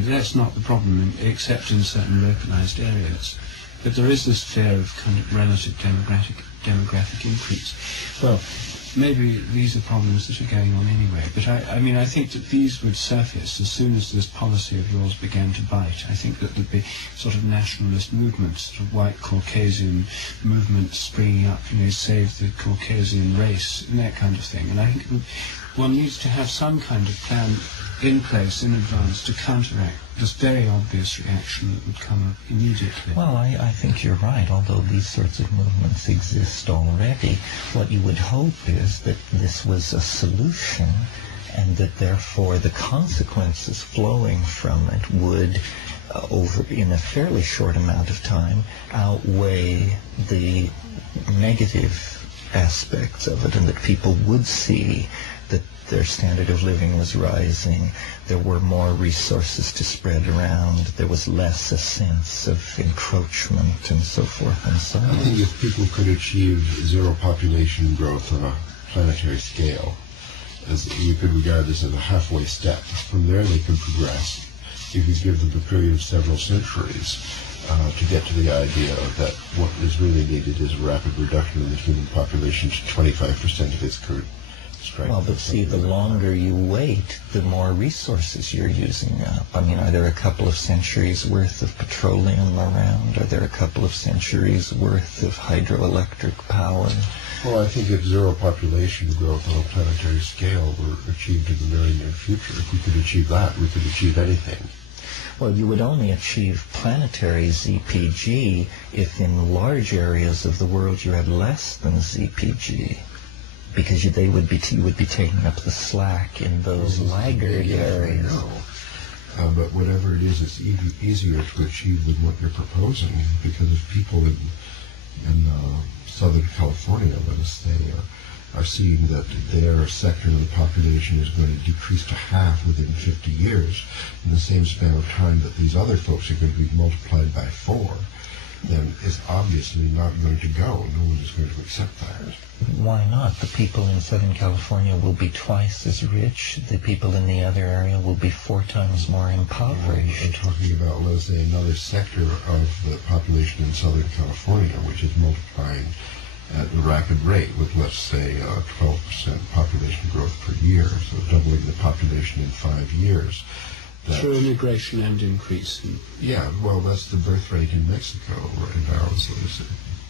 that's not the problem, except in certain localized areas. But there is this fear of kind of relative demographic increase. Well, maybe these are problems that are going on anyway, but I think that these would surface as soon as this policy of yours began to bite. I think that there'd be sort of nationalist movements, sort of white Caucasian movements springing up, save the Caucasian race, and that kind of thing. And I think one needs to have some kind of plan in place in advance to counteract this very obvious reaction that would come up immediately. Well, I think you're right. Although these sorts of movements exist already, what you would hope is that this was a solution, and that therefore the consequences flowing from it would, in a fairly short amount of time, outweigh the negative aspects of it, and that people would see that their standard of living was rising, there were more resources to spread around, there was less a sense of encroachment and so forth and so on. I think if people could achieve zero population growth on a planetary scale, as you could regard this as a halfway step. From there they could progress. You could give them a period of several centuries to get to the idea that what is really needed is a rapid reduction in the human population to 25% of its current strength. Well, but see, the longer you wait, the more resources you're using up. I mean, are there a couple of centuries worth of petroleum around? Are there a couple of centuries worth of hydroelectric power? Well, I think if zero population growth on a planetary scale were achieved in the very near future, if we could achieve that, we could achieve anything. Well, you would only achieve planetary ZPG if in large areas of the world you had less than ZPG, because you would be taking up the slack in those laggard areas. But whatever it is, it's easier to achieve than what you're proposing, because if people in Southern California, let us say, are seeing that their sector of the population is going to decrease to half within 50 years, in the same span of time that these other folks are going to be multiplied by 4, then it's obviously not going to go. No one is going to accept that. Why not? The people in Southern California will be twice as rich. The people in the other area will be 4 times more impoverished. I'm talking about, let's say, another sector of the population in Southern California, which is multiplying at a rapid rate with, let's say, 12% population growth per year, so doubling the population in 5 years. Through immigration and increase. Yeah, well, that's the birth rate in Mexico right now, so it's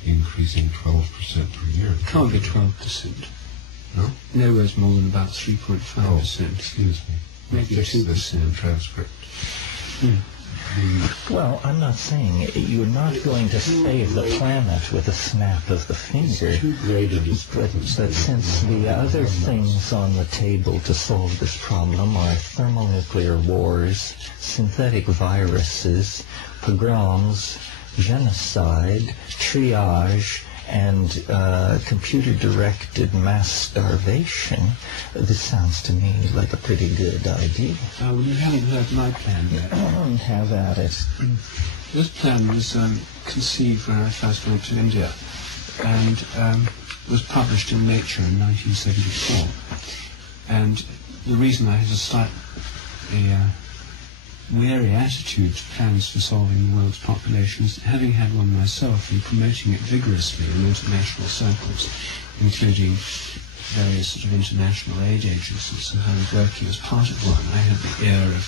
increasing 12% per year. It can't be 12%. No? Nowhere's more than about 3.5%. Oh, excuse me. Maybe 2%. This in the transcript. Well, I'm not saying you're not going to save the planet with a snap of the finger, but since the other things on the table to solve this problem are thermonuclear wars, synthetic viruses, pogroms, genocide, triage, and computer-directed mass starvation, this sounds to me like a pretty good idea. Well, you haven't heard my plan yet. Have at it. This plan was conceived when I first went to India and was published in Nature in 1974. And the reason I had a slightly wary attitude to plans for solving the world's population is having had one myself and promoting it vigorously in international circles, including various sort of international aid agencies, and I was working as part of one. I had the ear of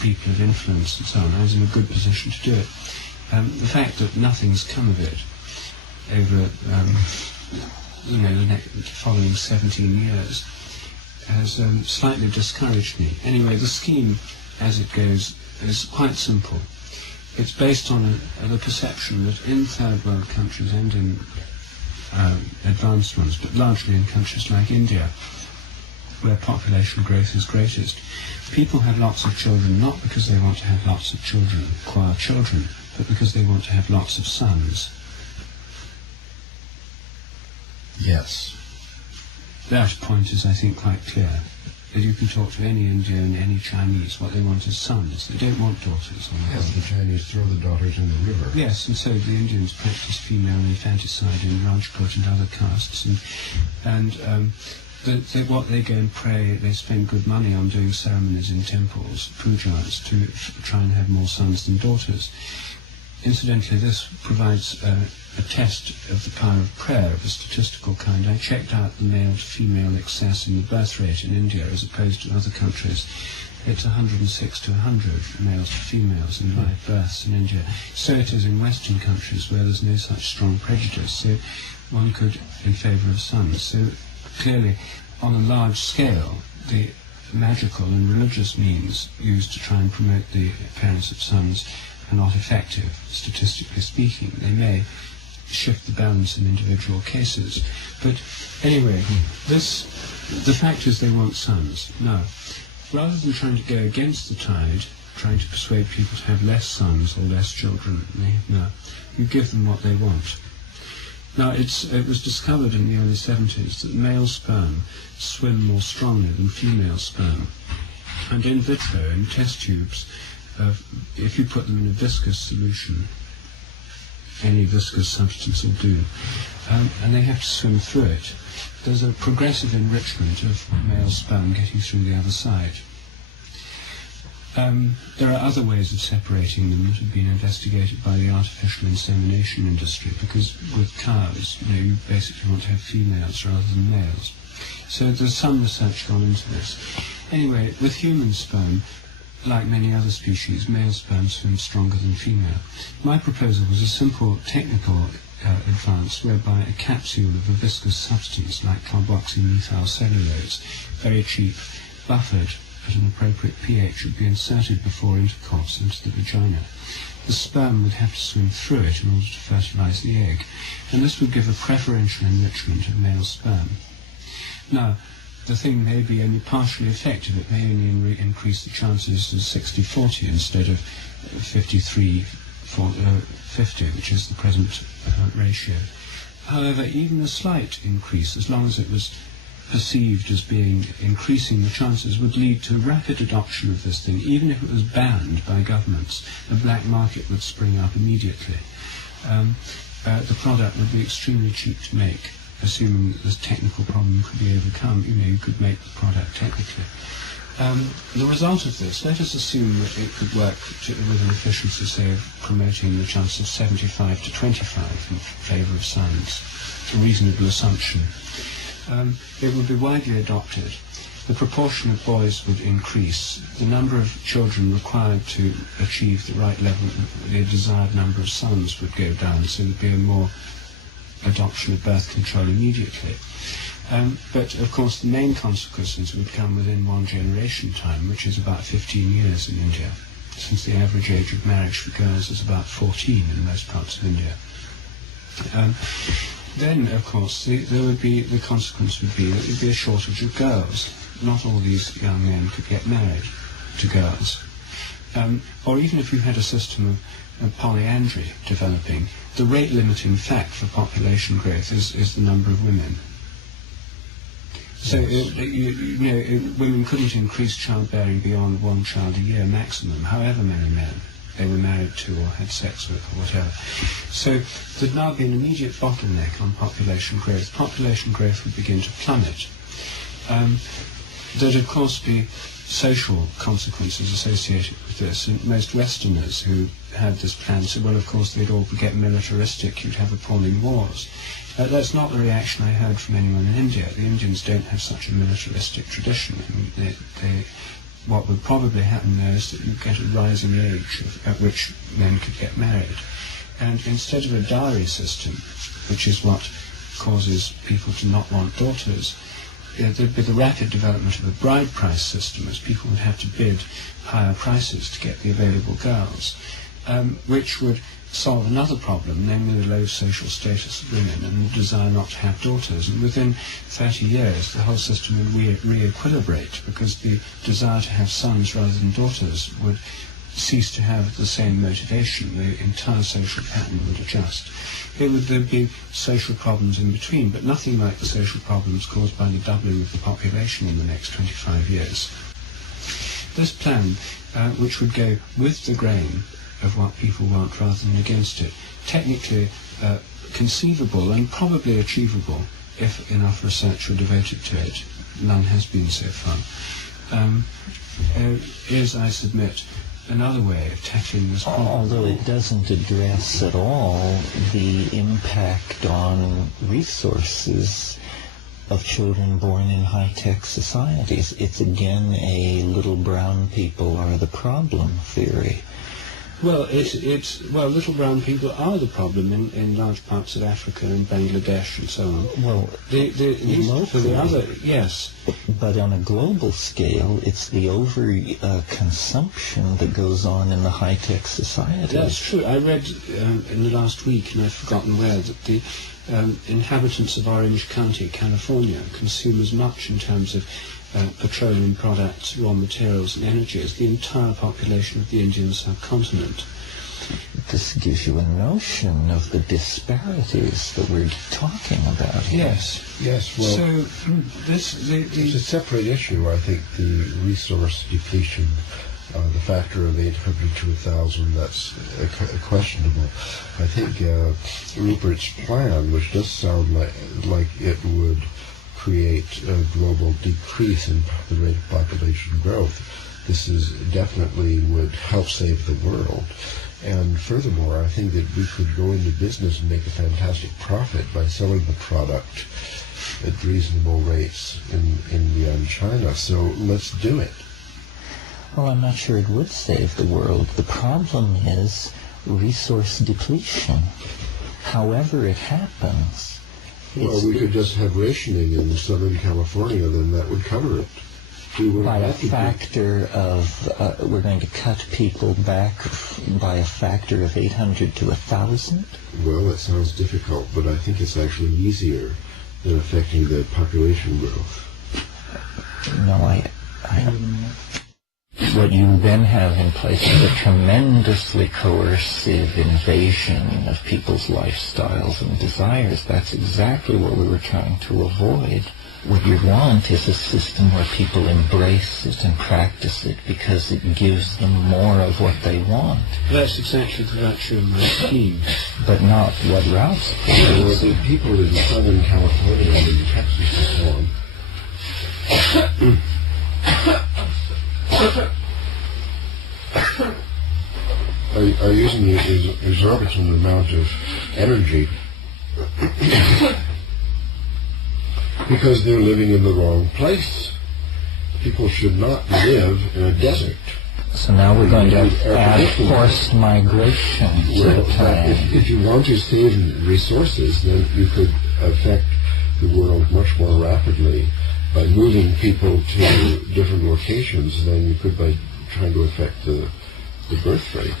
people of influence and so on. I was in a good position to do it. The fact that nothing's come of it over the following 17 years has slightly discouraged me. Anyway, the scheme, as it goes, is quite simple. It's based on the perception that in third world countries and in advanced ones, but largely in countries like India, where population growth is greatest, people have lots of children not because they want to have lots of children, acquire children, but because they want to have lots of sons. Yes. That point is, I think, quite clear. That you can talk to any Indian, any Chinese, what they want is sons. They don't want daughters. Yes, the Chinese throw the daughters in the river. Yes, and so the Indians practice female infanticide in Rajput and other castes. What they go and pray, they spend good money on doing ceremonies in temples, pujas, to try and have more sons than daughters. Incidentally, this provides a test of the power of prayer of a statistical kind. I checked out the male-to-female excess in the birth rate in India as opposed to other countries. It's 106 to 100 males to females in live births in India. So it is in Western countries where there's no such strong prejudice. So one could in favour of sons. So clearly, on a large scale, the magical and religious means used to try and promote the appearance of sons are not effective, statistically speaking. They may shift the balance in individual cases. But anyway, the fact is they want sons. Now, rather than trying to go against the tide, trying to persuade people to have less sons or less children than they have now, you give them what they want. Now, it was discovered in the early 70s that male sperm swim more strongly than female sperm. And in vitro, in test tubes, if you put them in a viscous solution, any viscous substance will do, and they have to swim through it, there's a progressive enrichment of male sperm getting through the other side. There are other ways of separating them that have been investigated by the artificial insemination industry, because with cows, you basically want to have females rather than males. So there's some research gone into this. Anyway, with human sperm, like many other species, male sperm swim stronger than female. My proposal was a simple technical advance whereby a capsule of a viscous substance like carboxymethyl cellulose, very cheap, buffered at an appropriate pH, would be inserted before intercourse into the vagina. The sperm would have to swim through it in order to fertilize the egg, and this would give a preferential enrichment of male sperm. Now, the thing may be only partially effective. It may only increase the chances to 60-40 instead of 53-50, which is the present ratio. However, even a slight increase, as long as it was perceived as being increasing the chances, would lead to rapid adoption of this thing. Even if it was banned by governments, a black market would spring up immediately. The product would be extremely cheap to make, assuming that this technical problem could be overcome. You could make the product technically. The result of this, let us assume that it could work with an efficiency, say, of promoting the chance of 75 to 25 in favour of science. It's a reasonable assumption. It would be widely adopted. The proportion of boys would increase. The number of children required to achieve the right level, the desired number of sons, would go down, so there would be a more adoption of birth control immediately. But of course the main consequences would come within one generation time, which is about 15 years in India, since the average age of marriage for girls is about 14 in most parts of India. Then, of course, the consequence would be that there would be a shortage of girls. Not all these young men could get married to girls. Or even if you had a system of polyandry developing, the rate-limiting fact for population growth is the number of women. So women couldn't increase childbearing beyond one child a year maximum, however many men they were married to or had sex with or whatever. So there'd now be an immediate bottleneck on population growth. Population growth would begin to plummet. There'd of course be social consequences associated with this, and most Westerners who had this plan said, well, of course they'd all get militaristic, you'd have appalling wars. That's not the reaction I heard from anyone in India. The Indians don't have such a militaristic tradition. I mean, what would probably happen there is that you get a rising age at which men could get married. And instead of a dowry system, which is what causes people to not want daughters, there'd be the rapid development of a bride price system, as people would have to bid higher prices to get the available girls, which would solve another problem, namely the low social status of women and the desire not to have daughters. And within 30 years, the whole system would re-equilibrate, because the desire to have sons rather than daughters would cease to have the same motivation. The entire social pattern would adjust. There'd be social problems in between, but nothing like the social problems caused by the doubling of the population in the next 25 years. This plan, which would go with the grain of what people want rather than against it, technically conceivable and probably achievable if enough research were devoted to it. None has been so far. Is, I submit, another way of tackling this problem. Although it doesn't address at all the impact on resources of children born in high-tech societies. It's again a little brown people are the problem theory. Well, little brown people are the problem in large parts of Africa and Bangladesh and so on. Well, yes. But on a global scale, it's the over-consumption that goes on in the high-tech society. That's true. I read in the last week, and I've forgotten where, that the inhabitants of Orange County, California, consume as much in terms of petroleum products, raw materials and energy as the entire population of the Indian subcontinent. this gives you a notion of the disparities that we're talking about here. Yes. Well, So it's a separate issue. I think the resource depletion, the factor of 800 to 1,000, that's questionable. I think Rupert's plan, which does sound like it would create a global decrease in the rate of population growth, this is definitely would help save the world. And furthermore, I think that we could go into business and make a fantastic profit by selling the product at reasonable rates in India and China. So let's do it. Well, I'm not sure it would save the world. The problem is resource depletion. However it happens. Well, we could just have rationing in Southern California, then that would cover it. By a factor of, we're going to cut people back by a factor of 800 to 1,000? Well, that sounds difficult, but I think it's actually easier than affecting the population growth. No, what you then have in place is a tremendously coercive invasion of people's lifestyles and desires. That's exactly what we were trying to avoid. What you want is a system where people embrace it and practice it because it gives them more of what they want. that's exactly the virtue of my scheme. But not what Ralph's Well, proposes. the people in Southern California and in Texas and so on are using an exorbitant amount of energy because they're living in the wrong place. People should not live in a desert. So now we're going to add forced migration to the plan. If you want to save resources, then you could affect the world much more rapidly by moving people to different locations than you could by trying to affect the birth rate.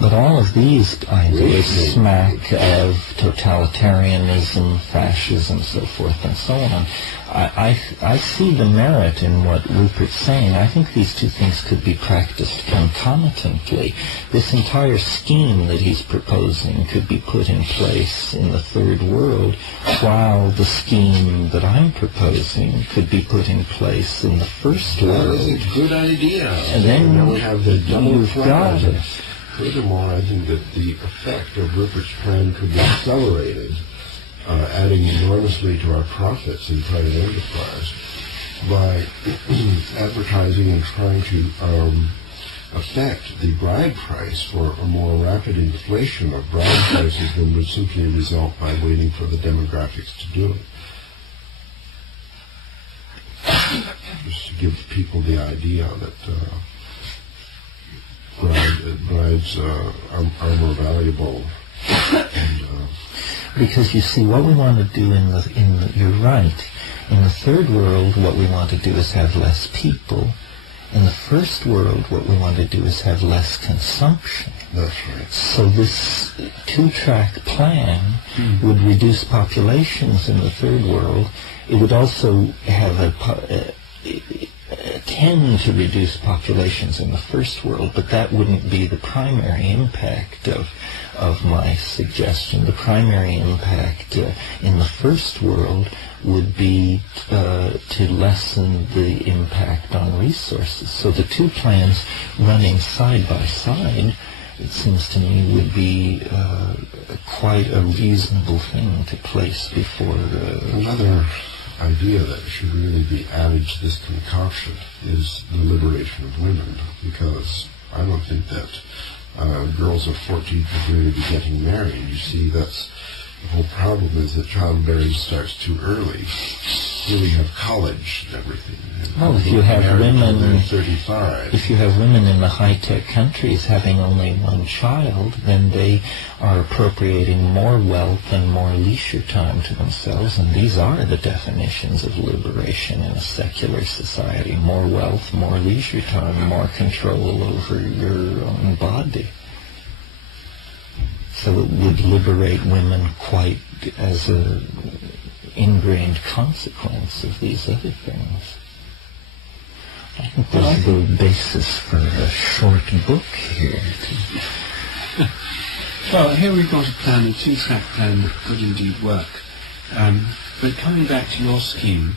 But all of these ideas smack of totalitarianism, fascism, so forth and so on. I see the merit in what Rupert's saying. I think these two things could be practiced concomitantly. This entire scheme that he's proposing could be put in place in the third world, while the scheme that I'm proposing could be put in place in the first world. That is a good idea. And then we have the double you've got it. Furthermore, I think that the effect of Rupert's plan could be accelerated, adding enormously to our profits in private enterprise by advertising and trying to affect the bride price for a more rapid inflation of bride prices than would simply result by waiting for the demographics to do it. Just to give people the idea that brides are more valuable. And, because you see, what we want to do you're right. In the third world, what we want to do is have less people. In the first world, what we want to do is have less consumption. that's right. So this two-track plan would reduce populations in the third world. It would also have tend to reduce populations in the first world, but that wouldn't be the primary impact of my suggestion. The primary impact in the first world would be to lessen the impact on resources. So the two plans running side by side, it seems to me, would be quite a reasonable thing to place before Another idea that should really be added to this concoction is the liberation of women, because I don't think that girls of 14 should really be getting married. You see, that's the whole problem, is that childbearing starts too early. Here we have college and everything. Well, if you have women, they're 35. if you have women in the high-tech countries having only one child, then they are appropriating more wealth and more leisure time to themselves, and these are the definitions of liberation in a secular society: more wealth, more leisure time, more control over your own body. So it would liberate women quite as a ingrained consequence of these other things. I think there's the basis for a short book here. Well, here we've got a plan, a two-track plan that could indeed work. But coming back to your scheme,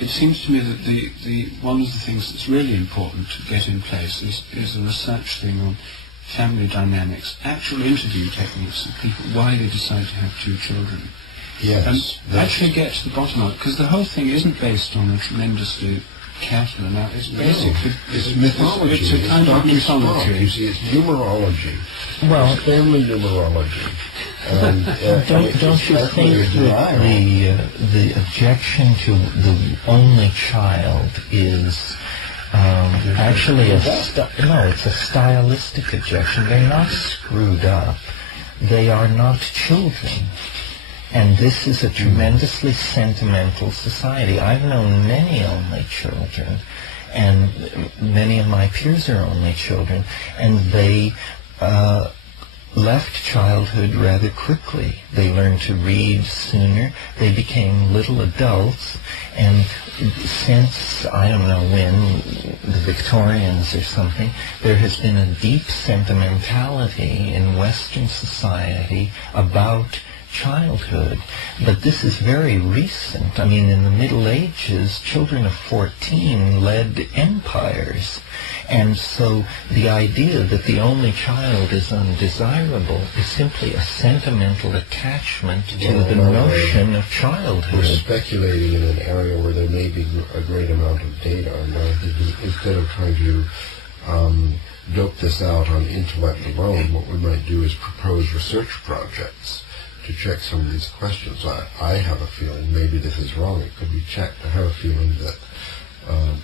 it seems to me that the one of the things that's really important to get in place is a research thing on family dynamics, actual interview techniques of people, why they decide to have two children. Yes. Actually get to the bottom of it, because the whole thing isn't based on a tremendously careful analysis. It's basically it's mythology. It's a kind of mythology. You see, it's numerology. Well, it's family numerology. And, don't you think that the objection to the only child is actually it's a stylistic objection. They're not screwed up. They are not children. And this is a tremendously sentimental society. I've known many only children, and many of my peers are only children, and they left childhood rather quickly. They learned to read sooner. They became little adults, and since, I don't know when, the Victorians or something, there has been a deep sentimentality in Western society about childhood. But this is very recent. I mean, in the Middle Ages, children of 14 led empires. And so the idea that the only child is undesirable is simply a sentimental attachment to the notion of childhood. We're speculating in an area where there may be a great amount of data. And I think instead of trying to dope this out on intellect alone, what we might do is propose research projects to check some of these questions. I have a feeling, maybe this is wrong, it could be checked. I have a feeling that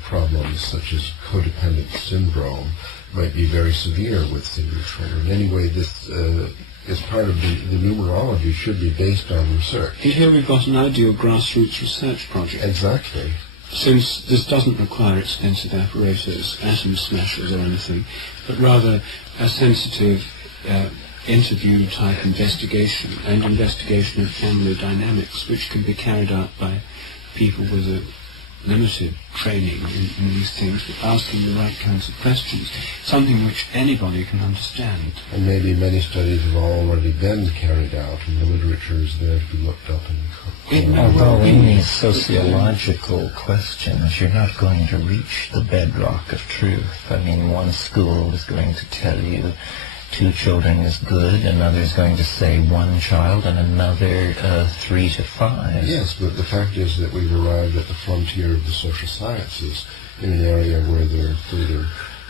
problems such as codependent syndrome might be very severe with single children. Anyway, this is part of the numerology should be based on research. Here we've got an ideal grassroots research project. Exactly. Since this doesn't require expensive apparatus, atom smashers or anything, but rather a sensitive interview-type investigation and investigation of family dynamics, which can be carried out by people with a limited training in these things, but asking the right kinds of questions, something which anybody can understand. And maybe many studies have already been carried out, and the literature is there to be looked up and although in these sociological questions, you're not going to reach the bedrock of truth. I mean, one school is going to tell you 2 children is good, another is going to say 1 child, and another 3 to 5. Yes, but the fact is that we've arrived at the frontier of the social sciences in an area where the further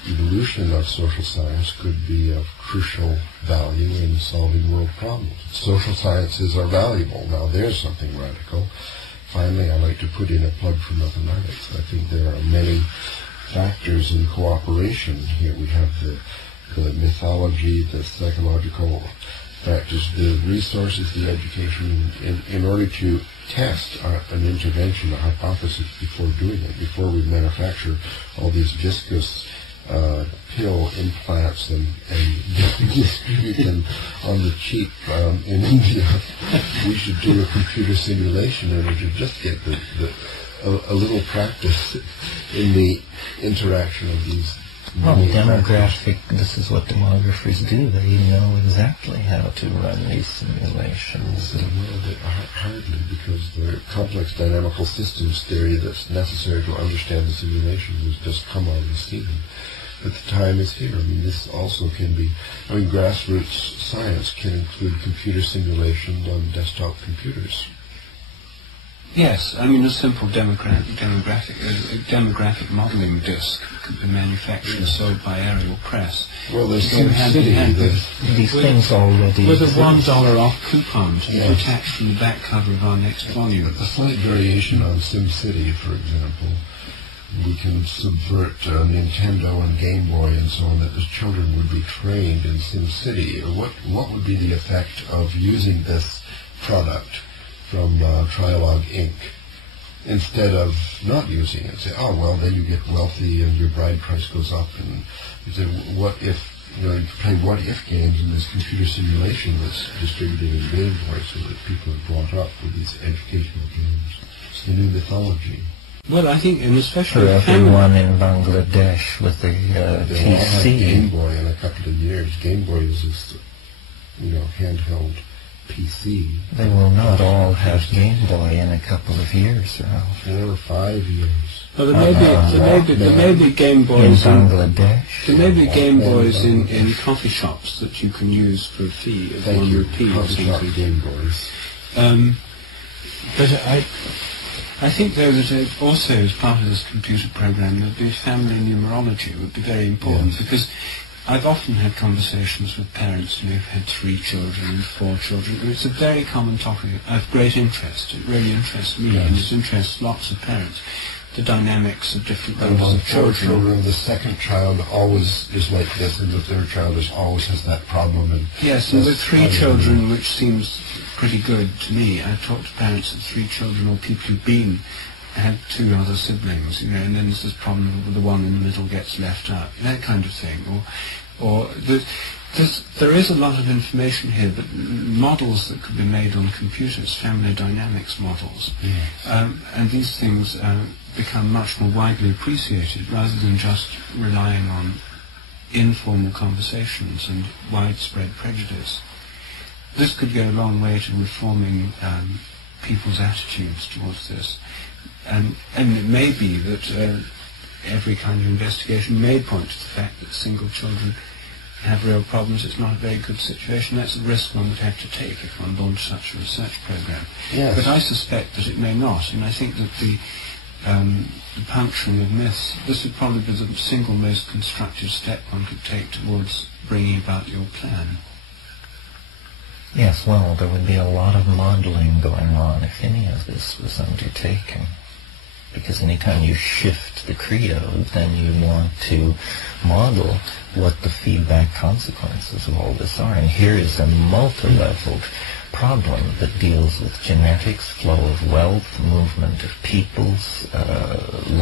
evolution of social science could be of crucial value in solving world problems. Social sciences are valuable. Now there's something radical. Finally, I'd like to put in a plug for mathematics. I think there are many factors in cooperation here. We have the mythology, the psychological factors, the resources, the education, in order to test an intervention, a hypothesis before doing it, before we manufacture all these viscous pill implants and distribute them on the cheap in India. We should do a computer simulation in order to just get a little practice in the interaction of these. Well, this is what demographers do. They know exactly how to run these simulations. Well, hardly, because the complex dynamical systems theory that's necessary to understand the simulation has just come on the scene. But the time is here. I mean, this also can be, grassroots science can include computer simulations on desktop computers. Yes, a simple demographic modelling disc could be manufactured and sold by Aerial Press. Well, there's these things already with a $1 off coupon to be attached from the back cover of our next volume. A slight variation on SimCity, for example. We can subvert Nintendo and Game Boy and so on, that the children would be trained in SimCity. What would be the effect of using this product from Trialogue Inc. instead of not using it? Say, oh, well, then you get wealthy and your bride price goes up. And you say, what if, you play what-if games in this computer simulation that's distributed in Game Boy so that people are brought up with these educational games. It's the new mythology. Well, I think, and especially for everyone in Bangladesh with the PC. Game Boy in a couple of years. Game Boy is just handheld PC. They will not all have Game Boy in a couple of years, Ralph. 4 or 5 years. Well, there may be Game In Boys Bangladesh. there may be Game Boys in coffee shops that you can use for a fee of Thank you. £1 or Coffee shop something. Game Boys. But I think, though, that also as part of this computer program, that the family numerology would be very important, Yes. because I've often had conversations with parents who've had 3 children and 4 children. It's a very common topic of great interest. It really interests me, and it interests lots of parents. The dynamics of different And numbers among of 4 children. children, the second child always is like this, and the third child always has that problem. And Yes, and with that's 3 part of it. children, which seems pretty good to me. I've talked to parents of 3 children, or people who've had 2 other siblings, and then there's this problem where the one in the middle gets left out, that kind of thing. There is a lot of information here, but models that could be made on computers, family dynamics models, and these things become much more widely appreciated rather than just relying on informal conversations and widespread prejudice. This could go a long way to reforming people's attitudes towards this, and it may be that every kind of investigation may point to the fact that single children have real problems. It's not a very good situation. That's a risk one would have to take if one launched such a research program. Yes. But I suspect that it may not, and I think that the puncturing of myths, this would probably be the single most constructive step one could take towards bringing about your plan. Yes, well, there would be a lot of modeling going on if any of this was undertaken. Because anytime you shift the credo, then you want to model what the feedback consequences of all this are. And here is a multi-leveled problem that deals with genetics, flow of wealth, movement of peoples,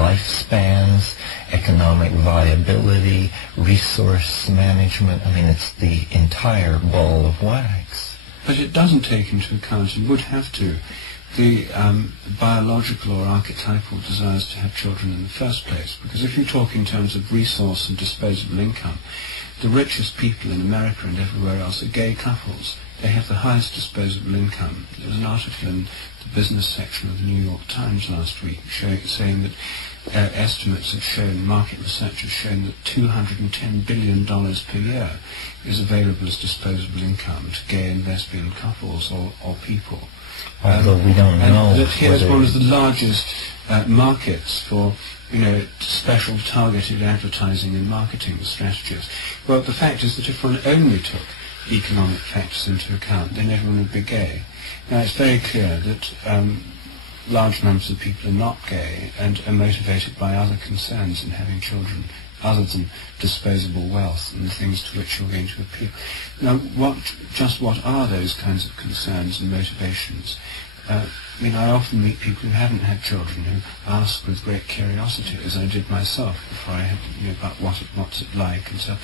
lifespans, economic viability, resource management. I mean, it's the entire ball of wax. But it doesn't take into account, and would have to, the biological or archetypal desires to have children in the first place. Because if you talk in terms of resource and disposable income, the richest people in America and everywhere else are gay couples. They have the highest disposable income. There was an article in the business section of the New York Times last week saying that estimates have shown, market research has shown that $210 billion per year is available as disposable income to gay and lesbian couples or people. Although we don't know. And that here's one of the largest markets for, special targeted advertising and marketing strategies. Well, the fact is that if one only took economic factors into account, then everyone would be gay. Now, it's very clear that large numbers of people are not gay and are motivated by other concerns in having children other than disposable wealth and the things to which you're going to appeal. Now, what are those kinds of concerns and motivations? I often meet people who haven't had children who ask with great curiosity, as I did myself before I had, about what's it like, and so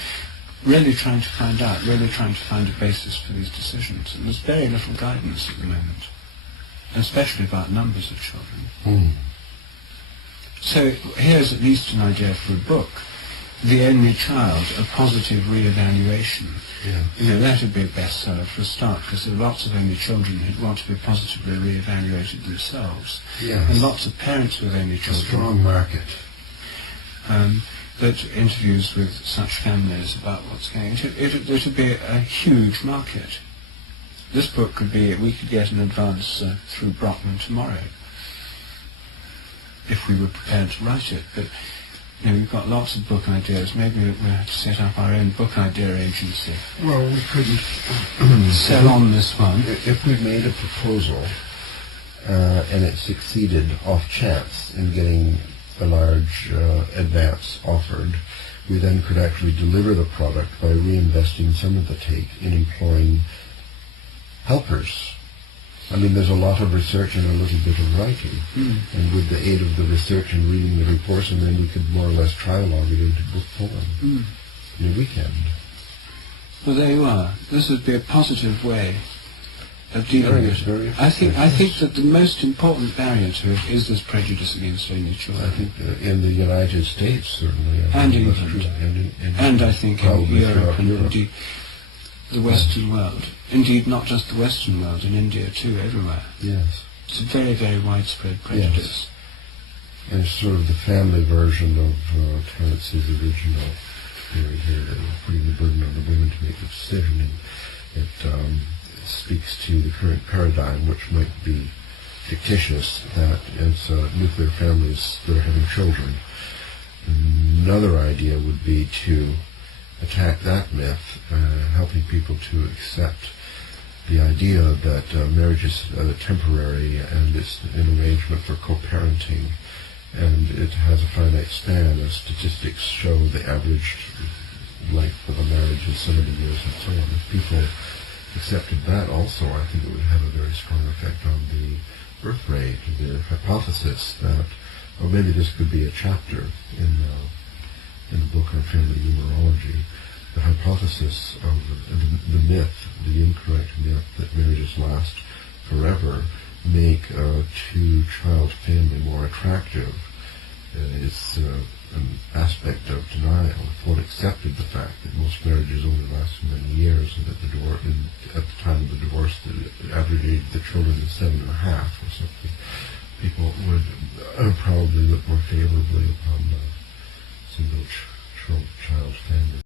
really trying to find out, really trying to find a basis for these decisions. And there's very little guidance at the moment, especially about numbers of children. So here's at least an idea for a book. The Only Child, a positive re-evaluation. Yeah. That would be a bestseller for a start, because there are lots of only children who want to be positively re-evaluated themselves. Yes. And lots of parents with only A children. strong market. That interviews with such families about what's going on. It would be a huge market. This book we could get an advance through Brockman tomorrow, if we were prepared to write it. But we've got lots of book ideas. Maybe we'll have to set up our own book idea agency. Well, we couldn't Sell on this one. If we made a proposal and it succeeded off chance in getting a large advance offered, we then could actually deliver the product by reinvesting some of the take in employing helpers. I mean, there's a lot of research and a little bit of writing. And with the aid of the research and reading the reports, and then we could more or less trialogue it into book form in a weekend. Well, there you are. This would be a positive way of dealing with Very it. I think that the most important barrier to it is this prejudice against only children. I think in the United States, certainly. And that's England. true. And And I think in probably Europe throughout and Europe. indeed the Western world. Indeed, not just the Western world, in India too, everywhere. Yes. It's a very, very widespread prejudice. Yes. And it's sort of the family version of Terence's original theory here, that we're putting the burden on the women to make the decision, and it speaks to the current paradigm, which might be fictitious, that as nuclear families, they're having children. Another idea would be to attack that myth, helping people to accept the idea that marriage is temporary and it's an arrangement for co-parenting, and it has a finite span. As statistics show, the average length of a marriage is so many years and so on. If people accepted that also, I think it would have a very strong effect on the birth rate. The hypothesis that, or maybe this could be a chapter in the book on family numerology, the hypothesis of the myth, the incorrect myth that marriages last forever, make a two-child family more attractive. It's an aspect of denial. If one accepted the fact that most marriages only last so many years, and that at the time of the divorce, the average age of the children is 7.5 or something, people would probably look more favorably upon the single-child family.